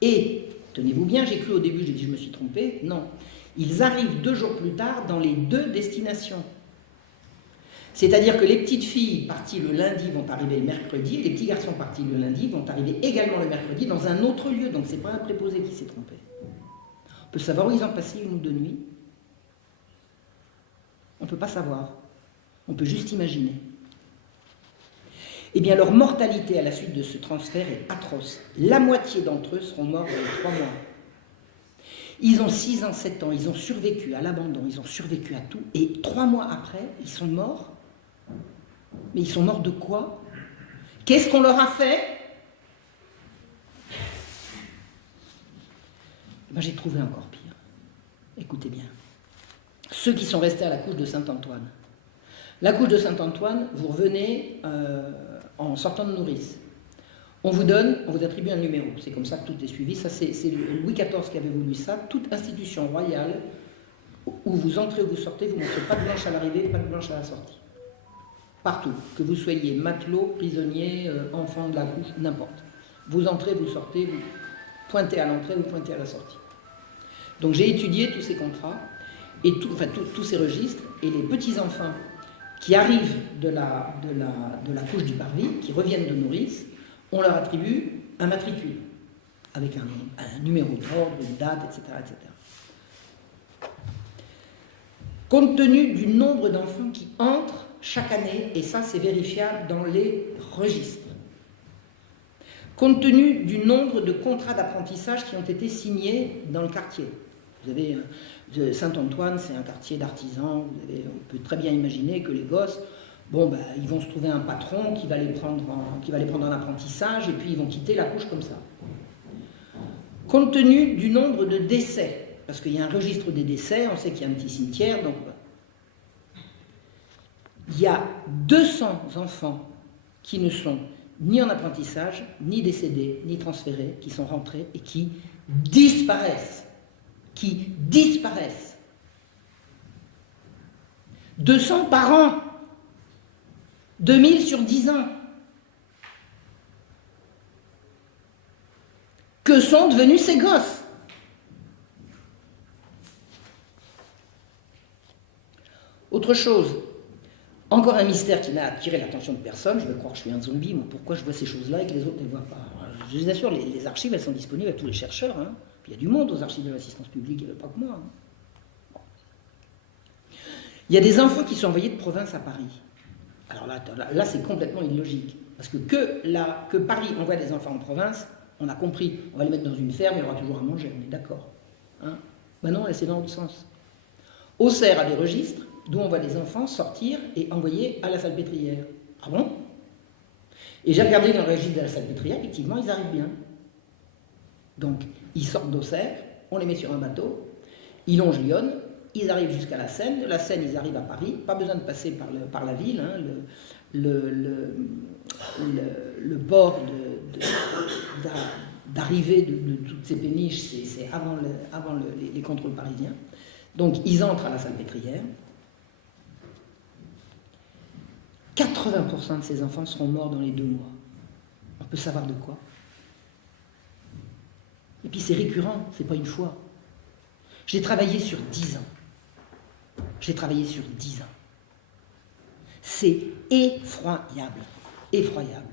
Et, tenez-vous bien, j'ai cru au début, j'ai dit je me suis trompé. Non, ils arrivent 2 jours plus tard dans les 2 destinations. C'est-à-dire que les petites filles parties le lundi vont arriver le mercredi, les petits garçons partis le lundi vont arriver également le mercredi dans un autre lieu. Donc c'est pas un préposé qui s'est trompé. On peut savoir où ils ont passé 1 ou 2 nuits. On ne peut pas savoir. On peut juste imaginer. Eh bien, leur mortalité à la suite de ce transfert est atroce. La moitié d'entre eux seront morts dans les 3 mois. Ils ont 6 ans, 7 ans, ils ont survécu à l'abandon, ils ont survécu à tout, et 3 mois après, ils sont morts. Mais ils sont morts de quoi? Qu'est-ce qu'on leur a fait? Moi, j'ai trouvé encore pire. Écoutez bien. Ceux qui sont restés à la couche de Saint-Antoine. La couche de Saint-Antoine, vous revenez en sortant de nourrice. On vous attribue un numéro. C'est comme ça que tout est suivi. Ça, c'est Louis XIV qui avait voulu ça. Toute institution royale où vous entrez ou vous sortez, vous ne montrez pas de blanche à l'arrivée, pas de blanche à la sortie. Partout. Que vous soyez matelot, prisonnier, enfant de la couche, n'importe. Vous entrez, vous sortez, vous pointez à l'entrée, vous pointez à la sortie. Donc j'ai étudié tous ces contrats, et tous ces registres, et les petits-enfants qui arrivent de la couche du parvis, qui reviennent de nourrice, on leur attribue un matricule, avec un numéro d'ordre, une date, etc., etc. Compte tenu du nombre d'enfants qui entrent chaque année, et ça c'est vérifiable dans les registres, compte tenu du nombre de contrats d'apprentissage qui ont été signés dans le quartier. Vous avez Saint-Antoine, c'est un quartier d'artisans, on peut très bien imaginer que les gosses, ils vont se trouver un patron qui va les prendre en apprentissage, et puis ils vont quitter la couche comme ça. Compte tenu du nombre de décès, parce qu'il y a un registre des décès, on sait qu'il y a un petit cimetière, donc il y a 200 enfants qui ne sont ni en apprentissage, ni décédés, ni transférés, qui sont rentrés et qui disparaissent. 200 par an. 2000 sur 10 ans. Que sont devenus ces gosses? Autre chose, encore un mystère qui n'a attiré l'attention de personne. Je vais croire que je suis un zombie, moi, pourquoi je vois ces choses-là et que les autres ne les voient pas? Je vous assure, les archives, elles sont disponibles à tous les chercheurs. Hein. Il y a du monde aux archives de l'assistance publique, il n'y a pas que moi. Hein. Il y a des enfants qui sont envoyés de province à Paris. Alors là c'est complètement illogique. Parce que Paris envoie des enfants en province, on a compris, on va les mettre dans une ferme, il y aura toujours à manger, on est d'accord. Hein? Ben non, c'est dans l'autre sens. Auxerre a des registres d'où on voit des enfants sortir et envoyer à la Salpêtrière. Ah bon? Et j'ai regardé dans le registre de la Salpêtrière, effectivement, ils arrivent bien. Donc, ils sortent d'Auxerre, on les met sur un bateau, ils longent Lyon, ils arrivent jusqu'à la Seine, de la Seine, ils arrivent à Paris, pas besoin de passer par la ville, hein, le port d'arrivée de toutes ces péniches, c'est avant les contrôles parisiens. Donc, ils entrent à la Salpêtrière. 80% de ces enfants seront morts dans les 2 mois. On peut savoir de quoi. Et puis c'est récurrent, c'est pas une fois. J'ai travaillé sur 10 ans. C'est effroyable. Effroyable.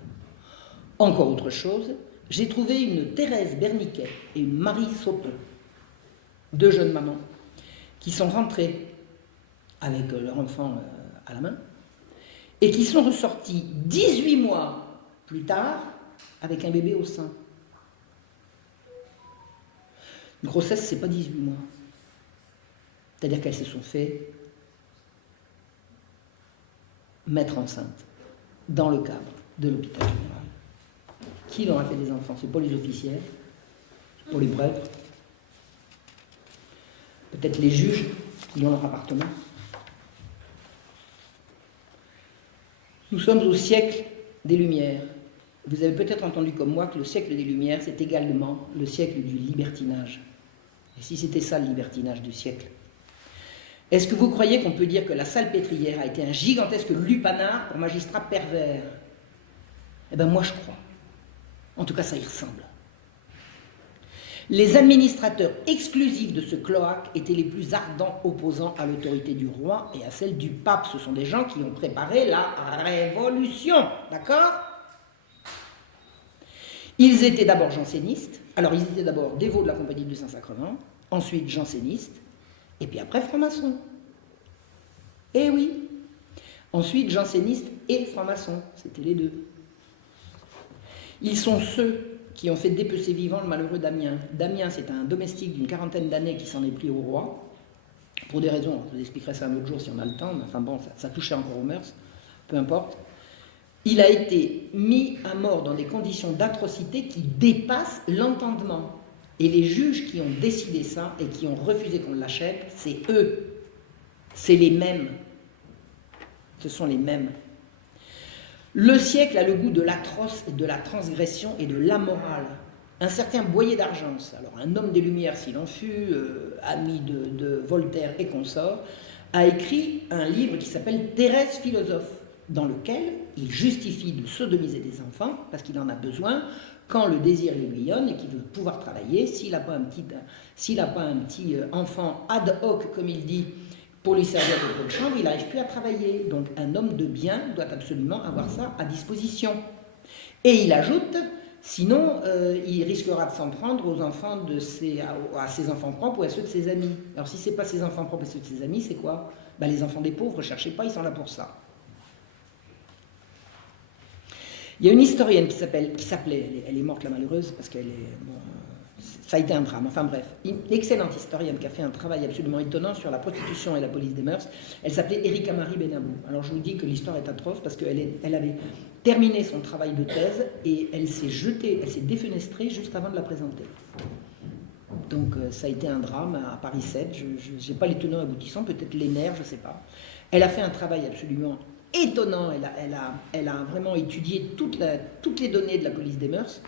Encore autre chose, j'ai trouvé une Thérèse Berniquet et une Marie Sauton, 2 jeunes mamans, qui sont rentrées avec leur enfant à la main, et qui sont ressortis 18 mois plus tard avec un bébé au sein. Une grossesse, c'est pas 18 mois. C'est-à-dire qu'elles se sont fait mettre enceinte dans le cadre de l'hôpital général. Qui leur a fait des enfants? C'est pas les officiels, c'est pas les prêtres, peut-être les juges dans leur appartement. Nous sommes au siècle des Lumières. Vous avez peut-être entendu comme moi que le siècle des Lumières, c'est également le siècle du libertinage. Et si c'était ça le libertinage du siècle? Est-ce que vous croyez qu'on peut dire que la salpêtrière a été un gigantesque lupanar pour magistrats pervers? Eh bien, moi, je crois. En tout cas, ça y ressemble. Les administrateurs exclusifs de ce cloaque étaient les plus ardents opposants à l'autorité du roi et à celle du pape. Ce sont des gens qui ont préparé la révolution, d'accord? Ils étaient d'abord jansénistes. Alors, ils étaient d'abord dévots de la Compagnie du Saint-Sacrement, ensuite jansénistes, et puis après francs-maçons. Eh oui. Ensuite, jansénistes et francs-maçons, c'était les deux. Ils sont ceux qui ont fait dépecer vivant le malheureux Damien. Damien, c'est un domestique d'une 40aine d'années qui s'en est pris au roi, pour des raisons, je vous expliquerai ça un autre jour si on a le temps, mais enfin bon, ça touchait encore aux mœurs, peu importe. Il a été mis à mort dans des conditions d'atrocité qui dépassent l'entendement. Et les juges qui ont décidé ça et qui ont refusé qu'on l'achète, c'est eux. C'est les mêmes. Ce sont les mêmes. Le siècle a le goût de l'atroce, de la transgression et de l'amoral. Un certain Boyer d'Argence, alors un homme des Lumières s'il en fut, ami de Voltaire et consorts, a écrit un livre qui s'appelle Thérèse philosophe, dans lequel il justifie de sodomiser des enfants, parce qu'il en a besoin, quand le désir l'aiguillonne et qu'il veut pouvoir travailler, s'il n'a pas un petit enfant ad hoc, comme il dit, pour lui servir de rôle de chambre, il n'arrive plus à travailler. Donc un homme de bien doit absolument avoir ça à disposition. Et il ajoute, sinon il risquera de s'en prendre aux enfants à ses enfants propres ou à ceux de ses amis. Alors si ce n'est pas ses enfants propres et ceux de ses amis, c'est quoi? Ben, les enfants des pauvres, ne cherchez pas, ils sont là pour ça. Il y a une historienne qui s'appelait, elle est morte la malheureuse, parce qu'elle est... Bon, ça a été un drame, enfin bref, une excellente historienne qui a fait un travail absolument étonnant sur la prostitution et la police des mœurs. Elle s'appelait Erika Marie Benabou. Alors je vous dis que l'histoire est atroce parce qu'elle avait terminé son travail de thèse et elle s'est défenestrée juste avant de la présenter. Donc ça a été un drame à Paris 7, je n'ai pas les tenants aboutissants, peut-être les nerfs, je ne sais pas. Elle a fait un travail absolument étonnant, elle a vraiment étudié toutes les données de la police des mœurs.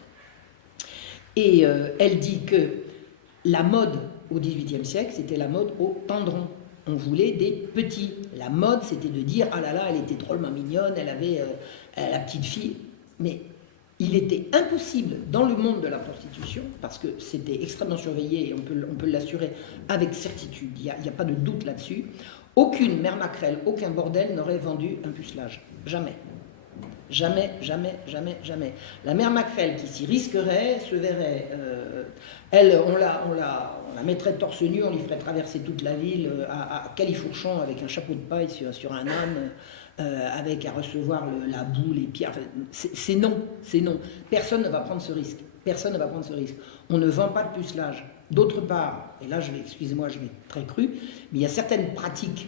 Et elle dit que la mode au XVIIIe siècle, c'était la mode au tendron. On voulait des petits. La mode, c'était de dire « Ah là là, elle était drôlement mignonne, elle avait la petite fille ». Mais il était impossible dans le monde de la prostitution, parce que c'était extrêmement surveillé et on peut l'assurer avec certitude, il n'y a pas de doute là-dessus, aucune mère maquerelle, aucun bordel n'aurait vendu un pucelage. Jamais. Jamais, jamais, jamais, jamais. La mère maquerelle qui s'y risquerait se verrait, on la mettrait torse nu, on lui ferait traverser toute la ville à califourchon avec un chapeau de paille sur un âne, avec à recevoir la boue, les pierres. Enfin, c'est non. Personne ne va prendre ce risque. Personne ne va prendre ce risque. On ne vend pas de pucelage. D'autre part, et là excusez-moi, je vais être très cru, mais il y a certaines pratiques.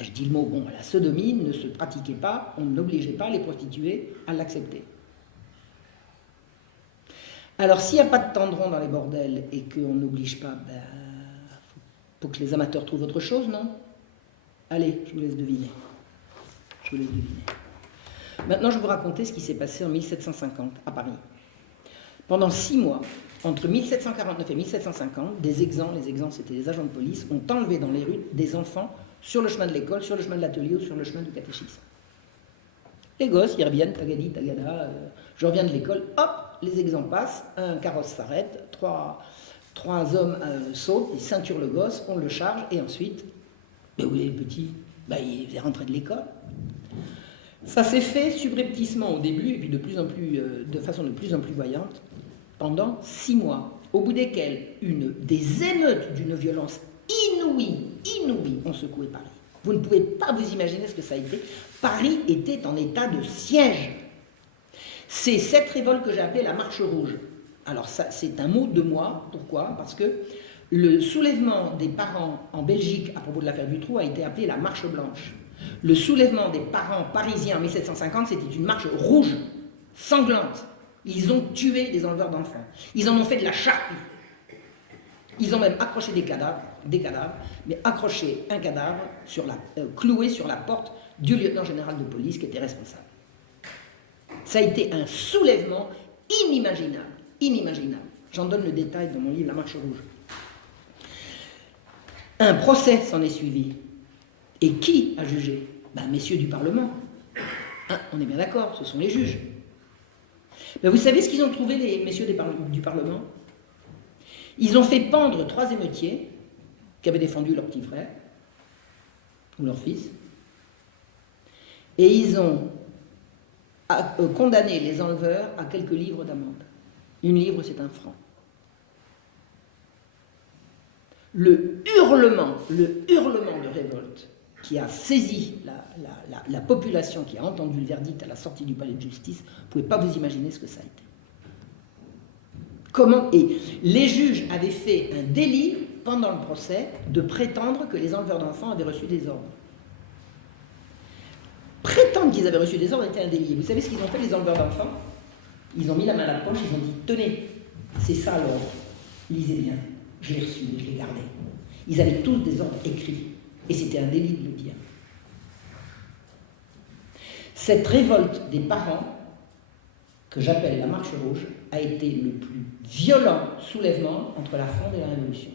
Je dis le mot, bon, la sodomie ne se pratiquait pas, on n'obligeait pas les prostituées à l'accepter. Alors, s'il n'y a pas de tendron dans les bordels et qu'on n'oblige pas, faut que les amateurs trouvent autre chose, non? Allez, je vous laisse deviner. Maintenant, je vais vous raconter ce qui s'est passé en 1750 à Paris. Pendant 6 mois, entre 1749 et 1750, les exempts, c'était des agents de police, ont enlevé dans les rues des enfants sur le chemin de l'école, sur le chemin de l'atelier ou sur le chemin du catéchisme. Les gosses, ils reviennent, tagadi, tagada, je reviens de l'école, hop, les exempts passent, un carrosse s'arrête, trois hommes sautent, ils ceinturent le gosse, on le charge, et ensuite, où est le petit? Il est rentré de l'école. Ça s'est fait subrepticement au début, et puis de façon de plus en plus voyante, pendant 6 mois, au bout desquels des émeutes d'une violence inouïe ont secoué Paris. Vous ne pouvez pas vous imaginer ce que ça a été. Paris était en état de siège. C'est cette révolte que j'ai appelée la Marche Rouge. Alors ça, c'est un mot de moi. Pourquoi? Parce que le soulèvement des parents en Belgique à propos de l'affaire Dutroux a été appelé la Marche Blanche. Le soulèvement des parents parisiens en 1750, c'était une marche rouge, sanglante. Ils ont tué des enleveurs d'enfants. Ils en ont fait de la charpie. Ils ont même accroché des cadavres, mais accroché un cadavre, cloué sur la porte du lieutenant général de police qui était responsable. Ça a été un soulèvement inimaginable. J'en donne le détail dans mon livre La Marche Rouge. Un procès s'en est suivi. Et qui a jugé? Ben, messieurs du Parlement. Hein, on est bien d'accord, ce sont les juges. Ben, vous savez ce qu'ils ont trouvé, les messieurs du Parlement? Ils ont fait pendre 3 émeutiers qui avaient défendu leur petit frère ou leur fils. Et ils ont condamné les enleveurs à quelques livres d'amende. 1 livre, c'est 1 franc. Le hurlement de révolte qui a saisi la population, qui a entendu le verdict à la sortie du palais de justice, vous ne pouvez pas vous imaginer ce que ça a été. Comment? Et les juges avaient fait un délit pendant le procès de prétendre que les enleveurs d'enfants avaient reçu des ordres. Prétendre qu'ils avaient reçu des ordres était un délit. Vous savez ce qu'ils ont fait, les enleveurs d'enfants? Ils ont mis la main à la poche, ils ont dit « Tenez, c'est ça l'ordre, lisez bien, je l'ai reçu, je l'ai gardé. » Ils avaient tous des ordres écrits, et c'était un délit de le dire. Cette révolte des parents, que j'appelle la Marche Rouge, a été le plus violent soulèvement entre la Fronde et la Révolution.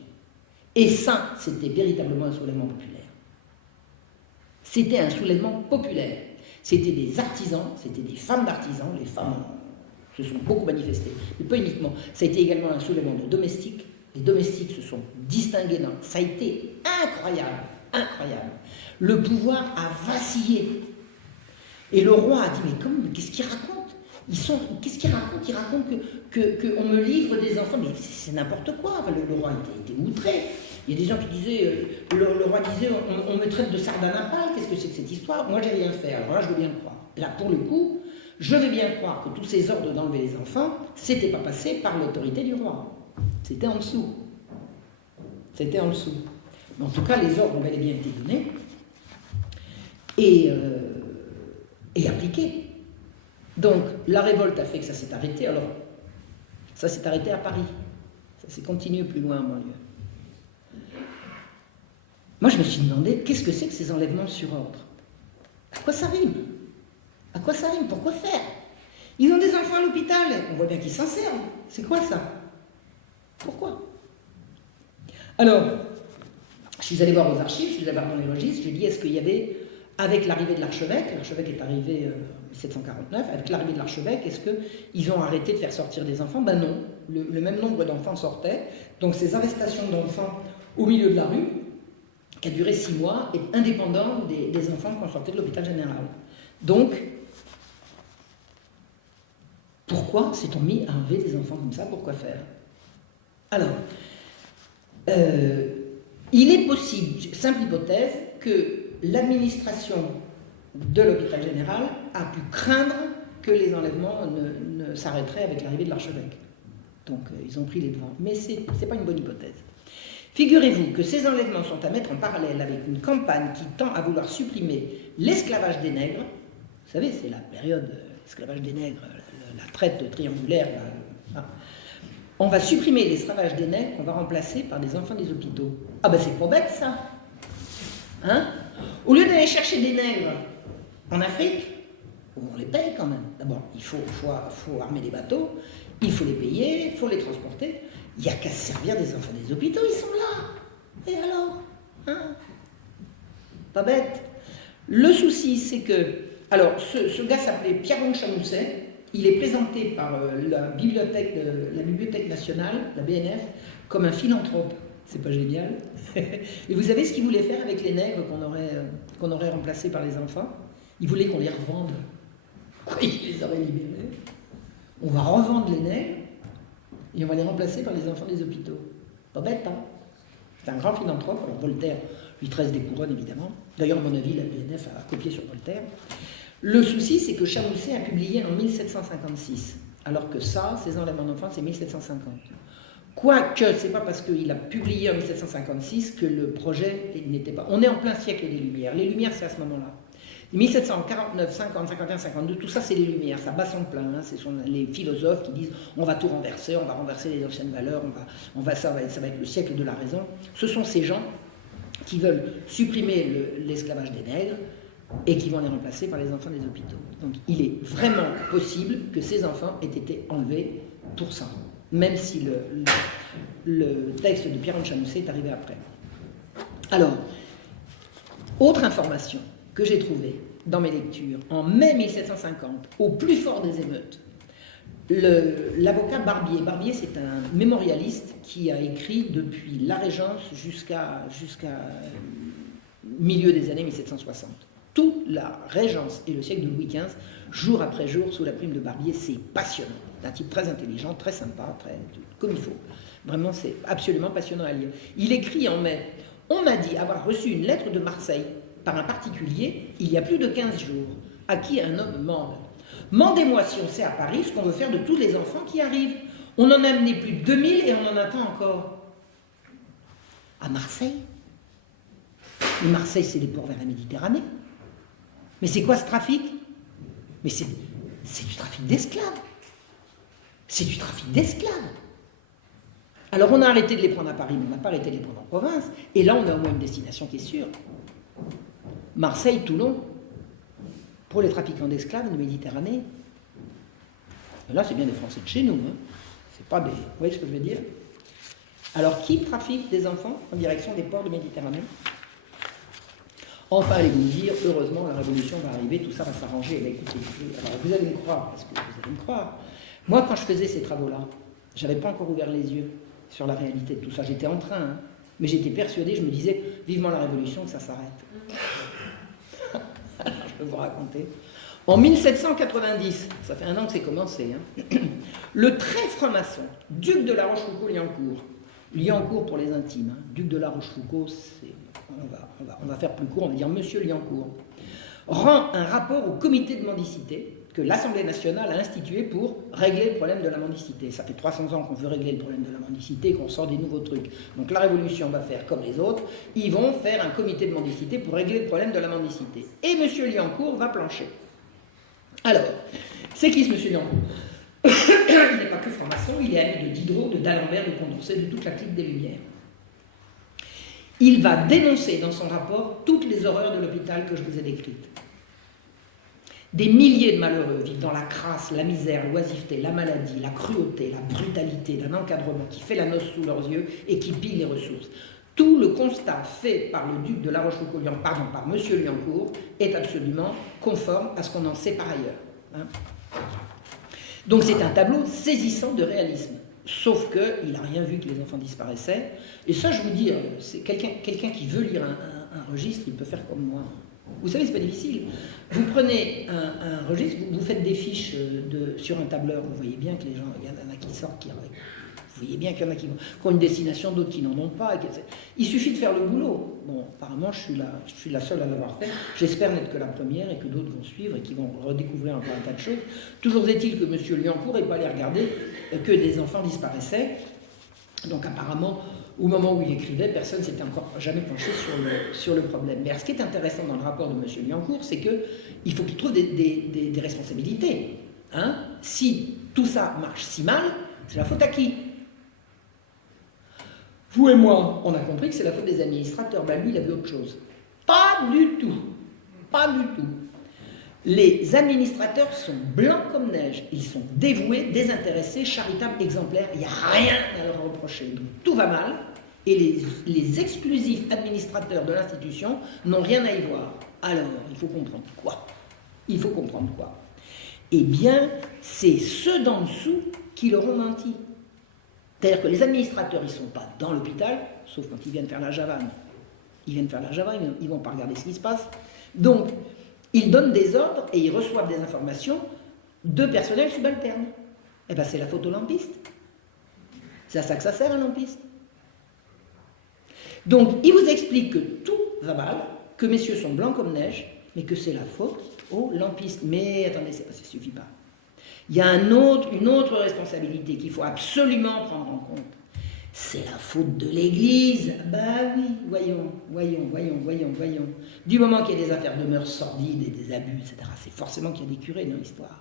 Et ça, c'était véritablement un soulèvement populaire. C'était un soulèvement populaire. C'était des artisans, c'était des femmes d'artisans, les femmes se sont beaucoup manifestées, mais pas uniquement. Ça a été également un soulèvement de domestiques. Les domestiques se sont distingués dans... Ça a été incroyable, incroyable. Le pouvoir a vacillé. Et le roi a dit, mais comment, qu'est-ce qu'il raconte? Qu'est-ce qu'il raconte? Il raconte qu'on me livre des enfants, mais c'est n'importe quoi. Enfin, le roi était outré. Il y a des gens qui disaient, le roi disait, on me traite de sardane à pâle, qu'est-ce que c'est que cette histoire? Moi, j'ai rien fait, alors là, je veux bien le croire. Là, pour le coup, je vais bien croire que tous ces ordres d'enlever les enfants, c'était pas passé par l'autorité du roi. C'était en dessous. C'était en dessous. Mais en tout cas, les ordres ont bel et bien été donnés et appliqués. Donc, la révolte a fait que ça s'est arrêté. Alors, ça s'est arrêté à Paris. Ça s'est continué plus loin en banlieue. Moi, je me suis demandé, qu'est-ce que c'est que ces enlèvements sur ordre? À quoi ça rime? À quoi ça rime? Pourquoi faire? Ils ont des enfants à l'hôpital. On voit bien qu'ils s'en servent. C'est quoi ça? Pourquoi? Alors, je suis allé voir aux archives, je suis allé voir dans les registres, je dis, est-ce qu'il y avait, avec l'arrivée de l'archevêque est arrivé en 1749, avec l'arrivée de l'archevêque, est-ce qu'ils ont arrêté de faire sortir des enfants? Ben non, le même nombre d'enfants sortaient, donc ces arrestations d'enfants au milieu de la rue, qui a duré 6 mois, est indépendant des enfants qu'on sortait de l'hôpital général. Donc, pourquoi s'est-on mis à enlever des enfants comme ça? Pourquoi faire? Alors, il est possible, simple hypothèse, que l'administration de l'hôpital général a pu craindre que les enlèvements ne s'arrêteraient avec l'arrivée de l'archevêque. Donc, ils ont pris les devants. Mais ce n'est pas une bonne hypothèse. Figurez-vous que ces enlèvements sont à mettre en parallèle avec une campagne qui tend à vouloir supprimer l'esclavage des nègres. Vous savez, c'est la période esclavage des nègres, la traite triangulaire. On va supprimer l'esclavage des nègres qu'on va remplacer par des enfants des hôpitaux. Ah ben c'est pas bête ça. Hein? Au lieu d'aller chercher des nègres en Afrique, où on les paye quand même. D'abord, il faut armer des bateaux, il faut les payer, il faut les transporter. Il n'y a qu'à se servir des enfants des hôpitaux, ils sont là. Et alors? Hein? Pas bête. Le souci, c'est que... Alors, ce gars s'appelait Pierron Chamousset. Il est présenté par la Bibliothèque nationale, la BNF, comme un philanthrope. C'est pas génial? Et vous savez ce qu'il voulait faire avec les nègres qu'on aurait remplacés par les enfants? Il voulait qu'on les revende. Quoi, il les aurait libérés? On va revendre les nègres et on va les remplacer par les enfants des hôpitaux. Pas bête, hein? C'est un grand philanthrope. Alors Voltaire lui tresse des couronnes, évidemment. D'ailleurs, à mon avis, la BNF a copié sur Voltaire. Le souci, c'est que Chamousset a publié en 1756, alors que ça, ces enlèvements d'enfants, c'est 1750. Quoique, c'est pas parce qu'il a publié en 1756 que le projet n'était pas... On est en plein siècle des Lumières. Les Lumières, c'est à ce moment-là. 1749, 50, 51, 52, tout ça, c'est les Lumières, ça bat son plein. Hein. Ce sont les philosophes qui disent on va tout renverser, on va renverser les anciennes valeurs, ça va être le siècle de la raison. Ce sont ces gens qui veulent supprimer l'esclavage des nègres et qui vont les remplacer par les enfants des hôpitaux. Donc il est vraiment possible que ces enfants aient été enlevés pour ça, même si le texte de Pierron Chamousset est arrivé après. Alors, autre information que j'ai trouvée dans mes lectures, en mai 1750, au plus fort des émeutes, l'avocat Barbier. Barbier, c'est un mémorialiste qui a écrit depuis la Régence jusqu'à milieu des années 1760. Toute la Régence et le siècle de Louis XV, jour après jour, sous la plume de Barbier, c'est passionnant. C'est un type très intelligent, très sympa, comme il faut. Vraiment, c'est absolument passionnant à lire. Il écrit en mai « On m'a dit avoir reçu une lettre de Marseille par un particulier il y a plus de 15 jours, à qui un homme mande. Mandez-moi si on sait à Paris ce qu'on veut faire de tous les enfants qui arrivent. On en a amené plus de 2000 et on en attend encore. » À Marseille? Mais Marseille, c'est les ports vers la Méditerranée. Mais c'est quoi ce trafic? Mais c'est du trafic d'esclaves. C'est du trafic d'esclaves. Alors on a arrêté de les prendre à Paris, mais on n'a pas arrêté de les prendre en province. Et là, on a au moins une destination qui est sûre. Marseille, Toulon, pour les trafiquants d'esclaves de Méditerranée. Et là, c'est bien des Français de chez nous. Hein. C'est pas des... Vous voyez ce que je veux dire? Alors, qui trafique des enfants en direction des ports de Méditerranée? Enfin, allez vous me dire, heureusement, la révolution va arriver, tout ça va s'arranger. Écoutez, alors vous allez me croire, parce que vous allez me croire. Moi, quand je faisais ces travaux-là, je n'avais pas encore ouvert les yeux sur la réalité de tout ça. J'étais en train, hein, mais j'étais persuadé, je me disais, vivement la révolution, que ça s'arrête. Alors, je peux vous raconter. En 1790, ça fait un an que c'est commencé, hein, le très franc-maçon, duc de la Rochefoucauld-Liancourt, Liancourt pour les intimes, hein, duc de la Rochefoucauld, c'est... On va faire plus court, on va dire Monsieur Liancourt, rend un rapport au comité de mendicité que l'Assemblée nationale a institué pour régler le problème de la mendicité. Ça fait 300 ans qu'on veut régler le problème de la mendicité et qu'on sort des nouveaux trucs. Donc la Révolution va faire comme les autres, ils vont faire un comité de mendicité pour régler le problème de la mendicité. Et Monsieur Liancourt va plancher. Alors, c'est qui ce Monsieur Liancourt? Il n'est pas que franc-maçon, il est ami de Diderot, de d'Alembert, de Condorcet, de toute la clique des Lumières. Il va dénoncer dans son rapport toutes les horreurs de l'hôpital que je vous ai décrites. Des milliers de malheureux vivent dans la crasse, la misère, l'oisiveté, la maladie, la cruauté, la brutalité d'un encadrement qui fait la noce sous leurs yeux et qui pille les ressources. Tout le constat fait par le duc de la Rochefoucauld, par Monsieur Liancourt, est absolument conforme à ce qu'on en sait par ailleurs. Hein. Donc c'est un tableau saisissant de réalisme. Sauf qu'il n'a rien vu que les enfants disparaissaient. Et ça, je vous dis, c'est quelqu'un qui veut lire un registre, il peut faire comme moi. Vous savez, c'est pas difficile. Vous prenez un registre, vous faites des fiches sur un tableur, vous voyez bien que les gens, il y en a qui sortent, vous voyez bien qu'il y en a qui ont une destination, d'autres qui n'en ont pas. Il suffit de faire le boulot. Bon, apparemment, je suis la seule à l'avoir fait. J'espère n'être que la première et que d'autres vont suivre et qui vont redécouvrir encore un tas de choses. Toujours est-il que M. Liancourt n'est pas allé regarder que des enfants disparaissaient. Donc apparemment, au moment où il écrivait, personne ne s'était encore jamais penché sur le problème. Mais alors, ce qui est intéressant dans le rapport de M. Liancourt, c'est qu'il faut qu'il trouve des responsabilités. Hein. Si tout ça marche si mal, c'est la faute à qui? Vous et moi, on a compris que c'est la faute des administrateurs. Ben lui, il a vu autre chose. Pas du tout. Pas du tout. Les administrateurs sont blancs comme neige. Ils sont dévoués, désintéressés, charitables, exemplaires. Il n'y a rien à leur reprocher. Donc, tout va mal. Et les exclusifs administrateurs de l'institution n'ont rien à y voir. Alors, il faut comprendre quoi? Il faut comprendre quoi? Eh bien, c'est ceux d'en dessous qui leur ont menti. C'est-à-dire que les administrateurs, ils ne sont pas dans l'hôpital, sauf quand ils viennent faire la javane. Ils viennent faire la javane, ils ne vont pas regarder ce qui se passe. Donc, ils donnent des ordres et ils reçoivent des informations de personnel subalterne. Eh bien, c'est la faute aux lampistes. C'est à ça que ça sert, un lampiste. Donc, il vous explique que tout va mal, que messieurs sont blancs comme neige, mais que c'est la faute aux lampistes. Mais attendez, ça ne suffit pas. Il y a une autre responsabilité qu'il faut absolument prendre en compte. C'est la faute de l'Église. Ben oui, voyons. Du moment qu'il y a des affaires de mœurs sordides et des abus, etc., c'est forcément qu'il y a des curés dans l'histoire.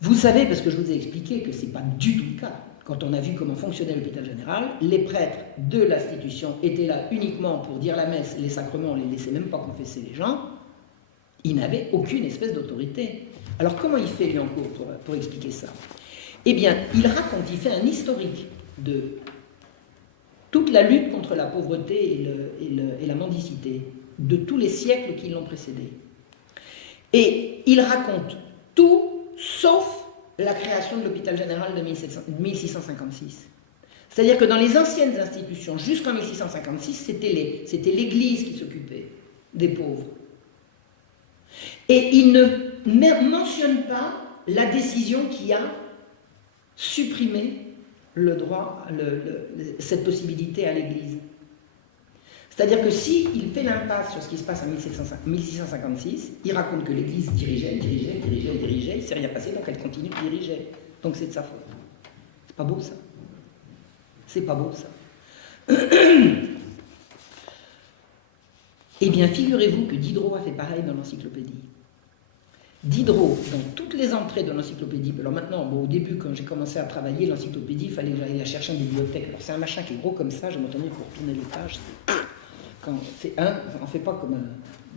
Vous savez, parce que je vous ai expliqué que ce n'est pas du tout le cas. Quand on a vu comment fonctionnait l'hôpital général, les prêtres de l'institution étaient là uniquement pour dire la messe, les sacrements, on ne les laissait même pas confesser les gens. Ils n'avaient aucune espèce d'autorité. Alors comment il fait Liancourt pour expliquer ça? Eh bien, il fait un historique de toute la lutte contre la pauvreté et la mendicité de tous les siècles qui l'ont précédé. Et il raconte tout sauf la création de l'hôpital général de 1656. C'est-à-dire que dans les anciennes institutions, jusqu'en 1656, c'était l'Église qui s'occupait des pauvres. Et il ne mentionne pas la décision qui a supprimé le droit, cette possibilité à l'Église. C'est-à-dire que s'il fait l'impasse sur ce qui se passe en 1656, il raconte que l'Église dirigeait, il ne s'est rien passé, donc elle continue de diriger. Donc c'est de sa faute. C'est pas beau ça. C'est pas beau ça. Eh bien, figurez-vous que Diderot a fait pareil dans l'encyclopédie. Diderot, dans toutes les entrées de l'encyclopédie, alors maintenant, bon, au début, quand j'ai commencé à travailler, l'encyclopédie, il fallait que j'aille la chercher en bibliothèque. Alors c'est un machin qui est gros comme ça, je m'entendais pour tourner les pages. On ne fait pas comme un...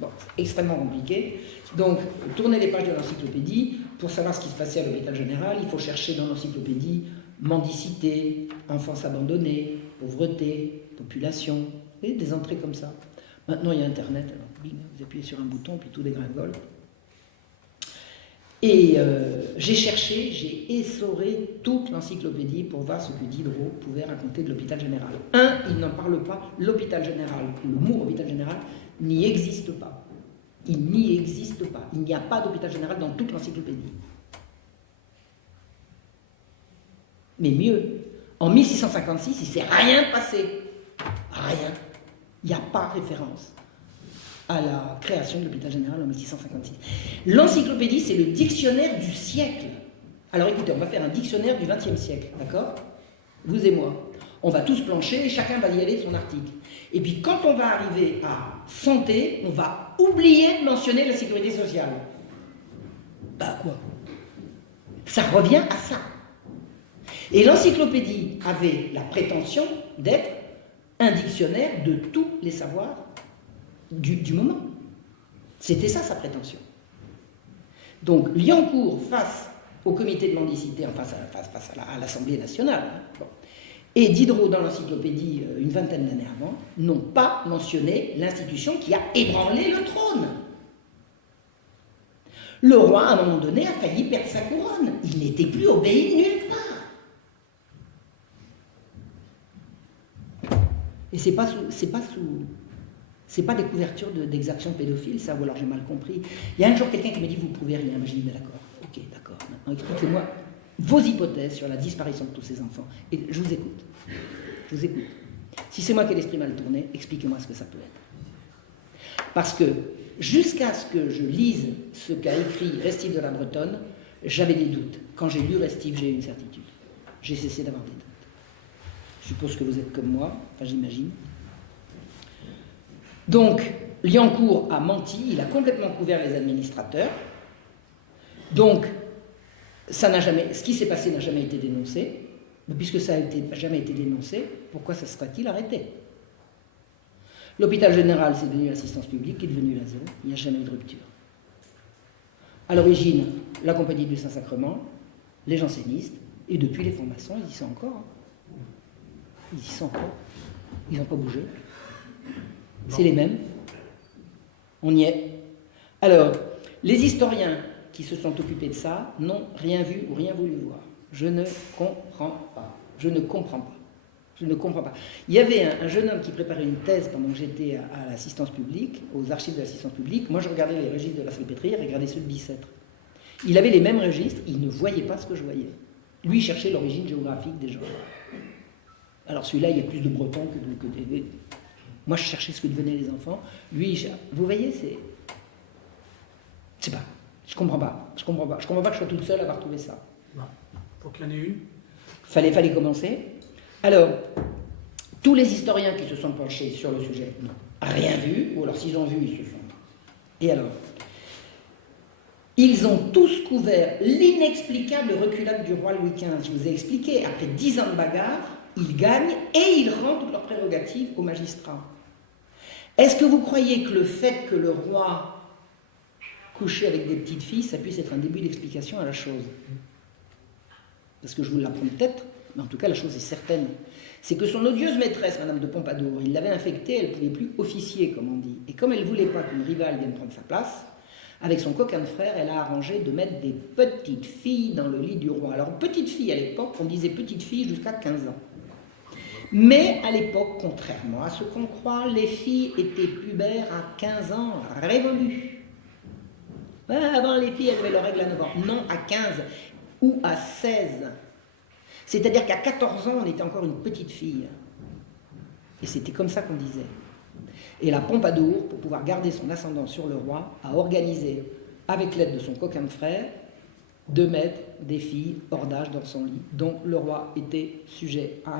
Bon, c'est extrêmement compliqué. Donc, tourner les pages de l'encyclopédie, pour savoir ce qui se passait à l'hôpital général, il faut chercher dans l'encyclopédie mendicité, enfance abandonnée, pauvreté, population, vous voyez, des entrées comme ça. Maintenant, il y a Internet, alors bing, vous appuyez sur un bouton, puis tout dégringole. Et j'ai cherché, j'ai essoré toute l'encyclopédie pour voir ce que Diderot pouvait raconter de l'hôpital général. Il n'en parle pas, l'hôpital général, le mot hôpital général n'y existe pas. Il n'y existe pas. Il n'y a pas d'hôpital général dans toute l'encyclopédie. Mais mieux, en 1656, il ne s'est rien passé. Rien. Il n'y a pas référence à la création de l'hôpital général en 1656. L'encyclopédie, c'est le dictionnaire du siècle. Alors écoutez, on va faire un dictionnaire du XXe siècle, d'accord? Vous et moi. On va tous plancher et chacun va y aller de son article. Et puis quand on va arriver à santé, on va oublier de mentionner la sécurité sociale. Bah quoi? Ça revient à ça. Et l'encyclopédie avait la prétention d'être un dictionnaire de tous les savoirs du moment. C'était ça sa prétention. Donc Liancourt face au comité de mendicité, face à l'Assemblée nationale, bon, et Diderot dans l'encyclopédie une vingtaine d'années avant, n'ont pas mentionné l'institution qui a ébranlé le trône. Le roi, à un moment donné, a failli perdre sa couronne. Il n'était plus obéi nulle part. Et c'est pas des couvertures d'exactions pédophiles, ça, ou alors j'ai mal compris. Il y a un jour quelqu'un qui me dit, vous prouvez rien. Je dis, mais d'accord, ok, d'accord. Maintenant, expliquez-moi vos hypothèses sur la disparition de tous ces enfants. Et je vous écoute. Je vous écoute. Si c'est moi qui ai l'esprit mal tourné, expliquez-moi ce que ça peut être. Parce que, jusqu'à ce que je lise ce qu'a écrit Restif de la Bretonne, j'avais des doutes. Quand j'ai lu Restif, j'ai eu une certitude. J'ai cessé d'avoir des doutes. Je suppose que vous êtes comme moi, enfin j'imagine. Donc, Liancourt a menti, il a complètement couvert les administrateurs. Donc, ce qui s'est passé n'a jamais été dénoncé. Mais puisque ça n'a jamais été dénoncé, pourquoi ça serait-il arrêté? L'hôpital général, c'est devenu l'assistance publique, qui est devenu la zéro. Il n'y a jamais eu de rupture. À l'origine, la Compagnie du Saint-Sacrement, les jansénistes, et depuis les francs-maçons, ils y sont encore. Ils y sont encore. Ils n'ont pas bougé. C'est les mêmes. On y est. Alors, les historiens qui se sont occupés de ça n'ont rien vu ou rien voulu voir. Je ne comprends pas. Je ne comprends pas. Je ne comprends pas. Il y avait un jeune homme qui préparait une thèse pendant que j'étais à l'assistance publique, aux archives de l'assistance publique. Moi, je regardais les registres de la Salpêtrière et regardais ceux de Bicêtre. Il avait les mêmes registres, il ne voyait pas ce que je voyais. Lui, il cherchait l'origine géographique des gens. Alors celui-là, il y a plus de Bretons que des... Moi, je cherchais ce que devenaient les enfants. Lui, vous voyez, c'est... Je sais pas. Je comprends pas. Je comprends pas que je sois toute seule à avoir trouvé ça. Non. Faut qu'il y en ait une. Fallait commencer. Alors, tous les historiens qui se sont penchés sur le sujet n'ont rien vu, ou alors s'ils ont vu, ils se sont... Et alors, ils ont tous couvert l'inexplicable reculade du roi Louis XV. Je vous ai expliqué, après 10 ans de bagarre, ils gagnent et ils rendent toutes leurs prérogatives aux magistrats. Est-ce que vous croyez que le fait que le roi couchait avec des petites filles, ça puisse être un début d'explication à la chose? Parce que je vous l'apprends peut-être, mais en tout cas la chose est certaine, c'est que son odieuse maîtresse, Madame de Pompadour, il l'avait infectée, elle ne pouvait plus officier, comme on dit. Et comme elle ne voulait pas qu'une rivale vienne prendre sa place, avec son coquin de frère, elle a arrangé de mettre des petites filles dans le lit du roi. Alors, petite fille, à l'époque, on disait petite fille jusqu'à 15 ans. Mais à l'époque, contrairement à ce qu'on croit, les filles étaient pubères à 15 ans révolus. Avant, les filles, elles avaient leurs règles à 9 ans. Non, à 15 ou à 16. C'est-à-dire qu'à 14 ans, on était encore une petite fille. Et c'était comme ça qu'on disait. Et la Pompadour, pour pouvoir garder son ascendant sur le roi, a organisé, avec l'aide de son coquin de frère, de mettre des filles hors d'âge dans son lit. Donc le roi était sujet à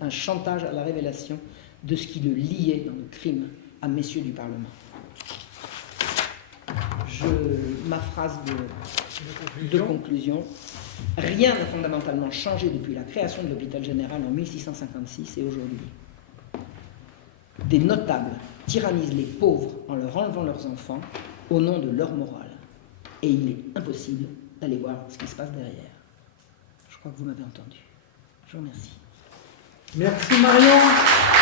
un chantage à la révélation de ce qui le liait dans le crime à messieurs du Parlement. Ma phrase de conclusion. Rien n'a fondamentalement changé depuis la création de l'hôpital général en 1656 et aujourd'hui. Des notables tyrannisent les pauvres en leur enlevant leurs enfants au nom de leur morale. Et il est impossible d'aller voir ce qui se passe derrière. Je crois que vous m'avez entendu. Je vous remercie. Merci Marion.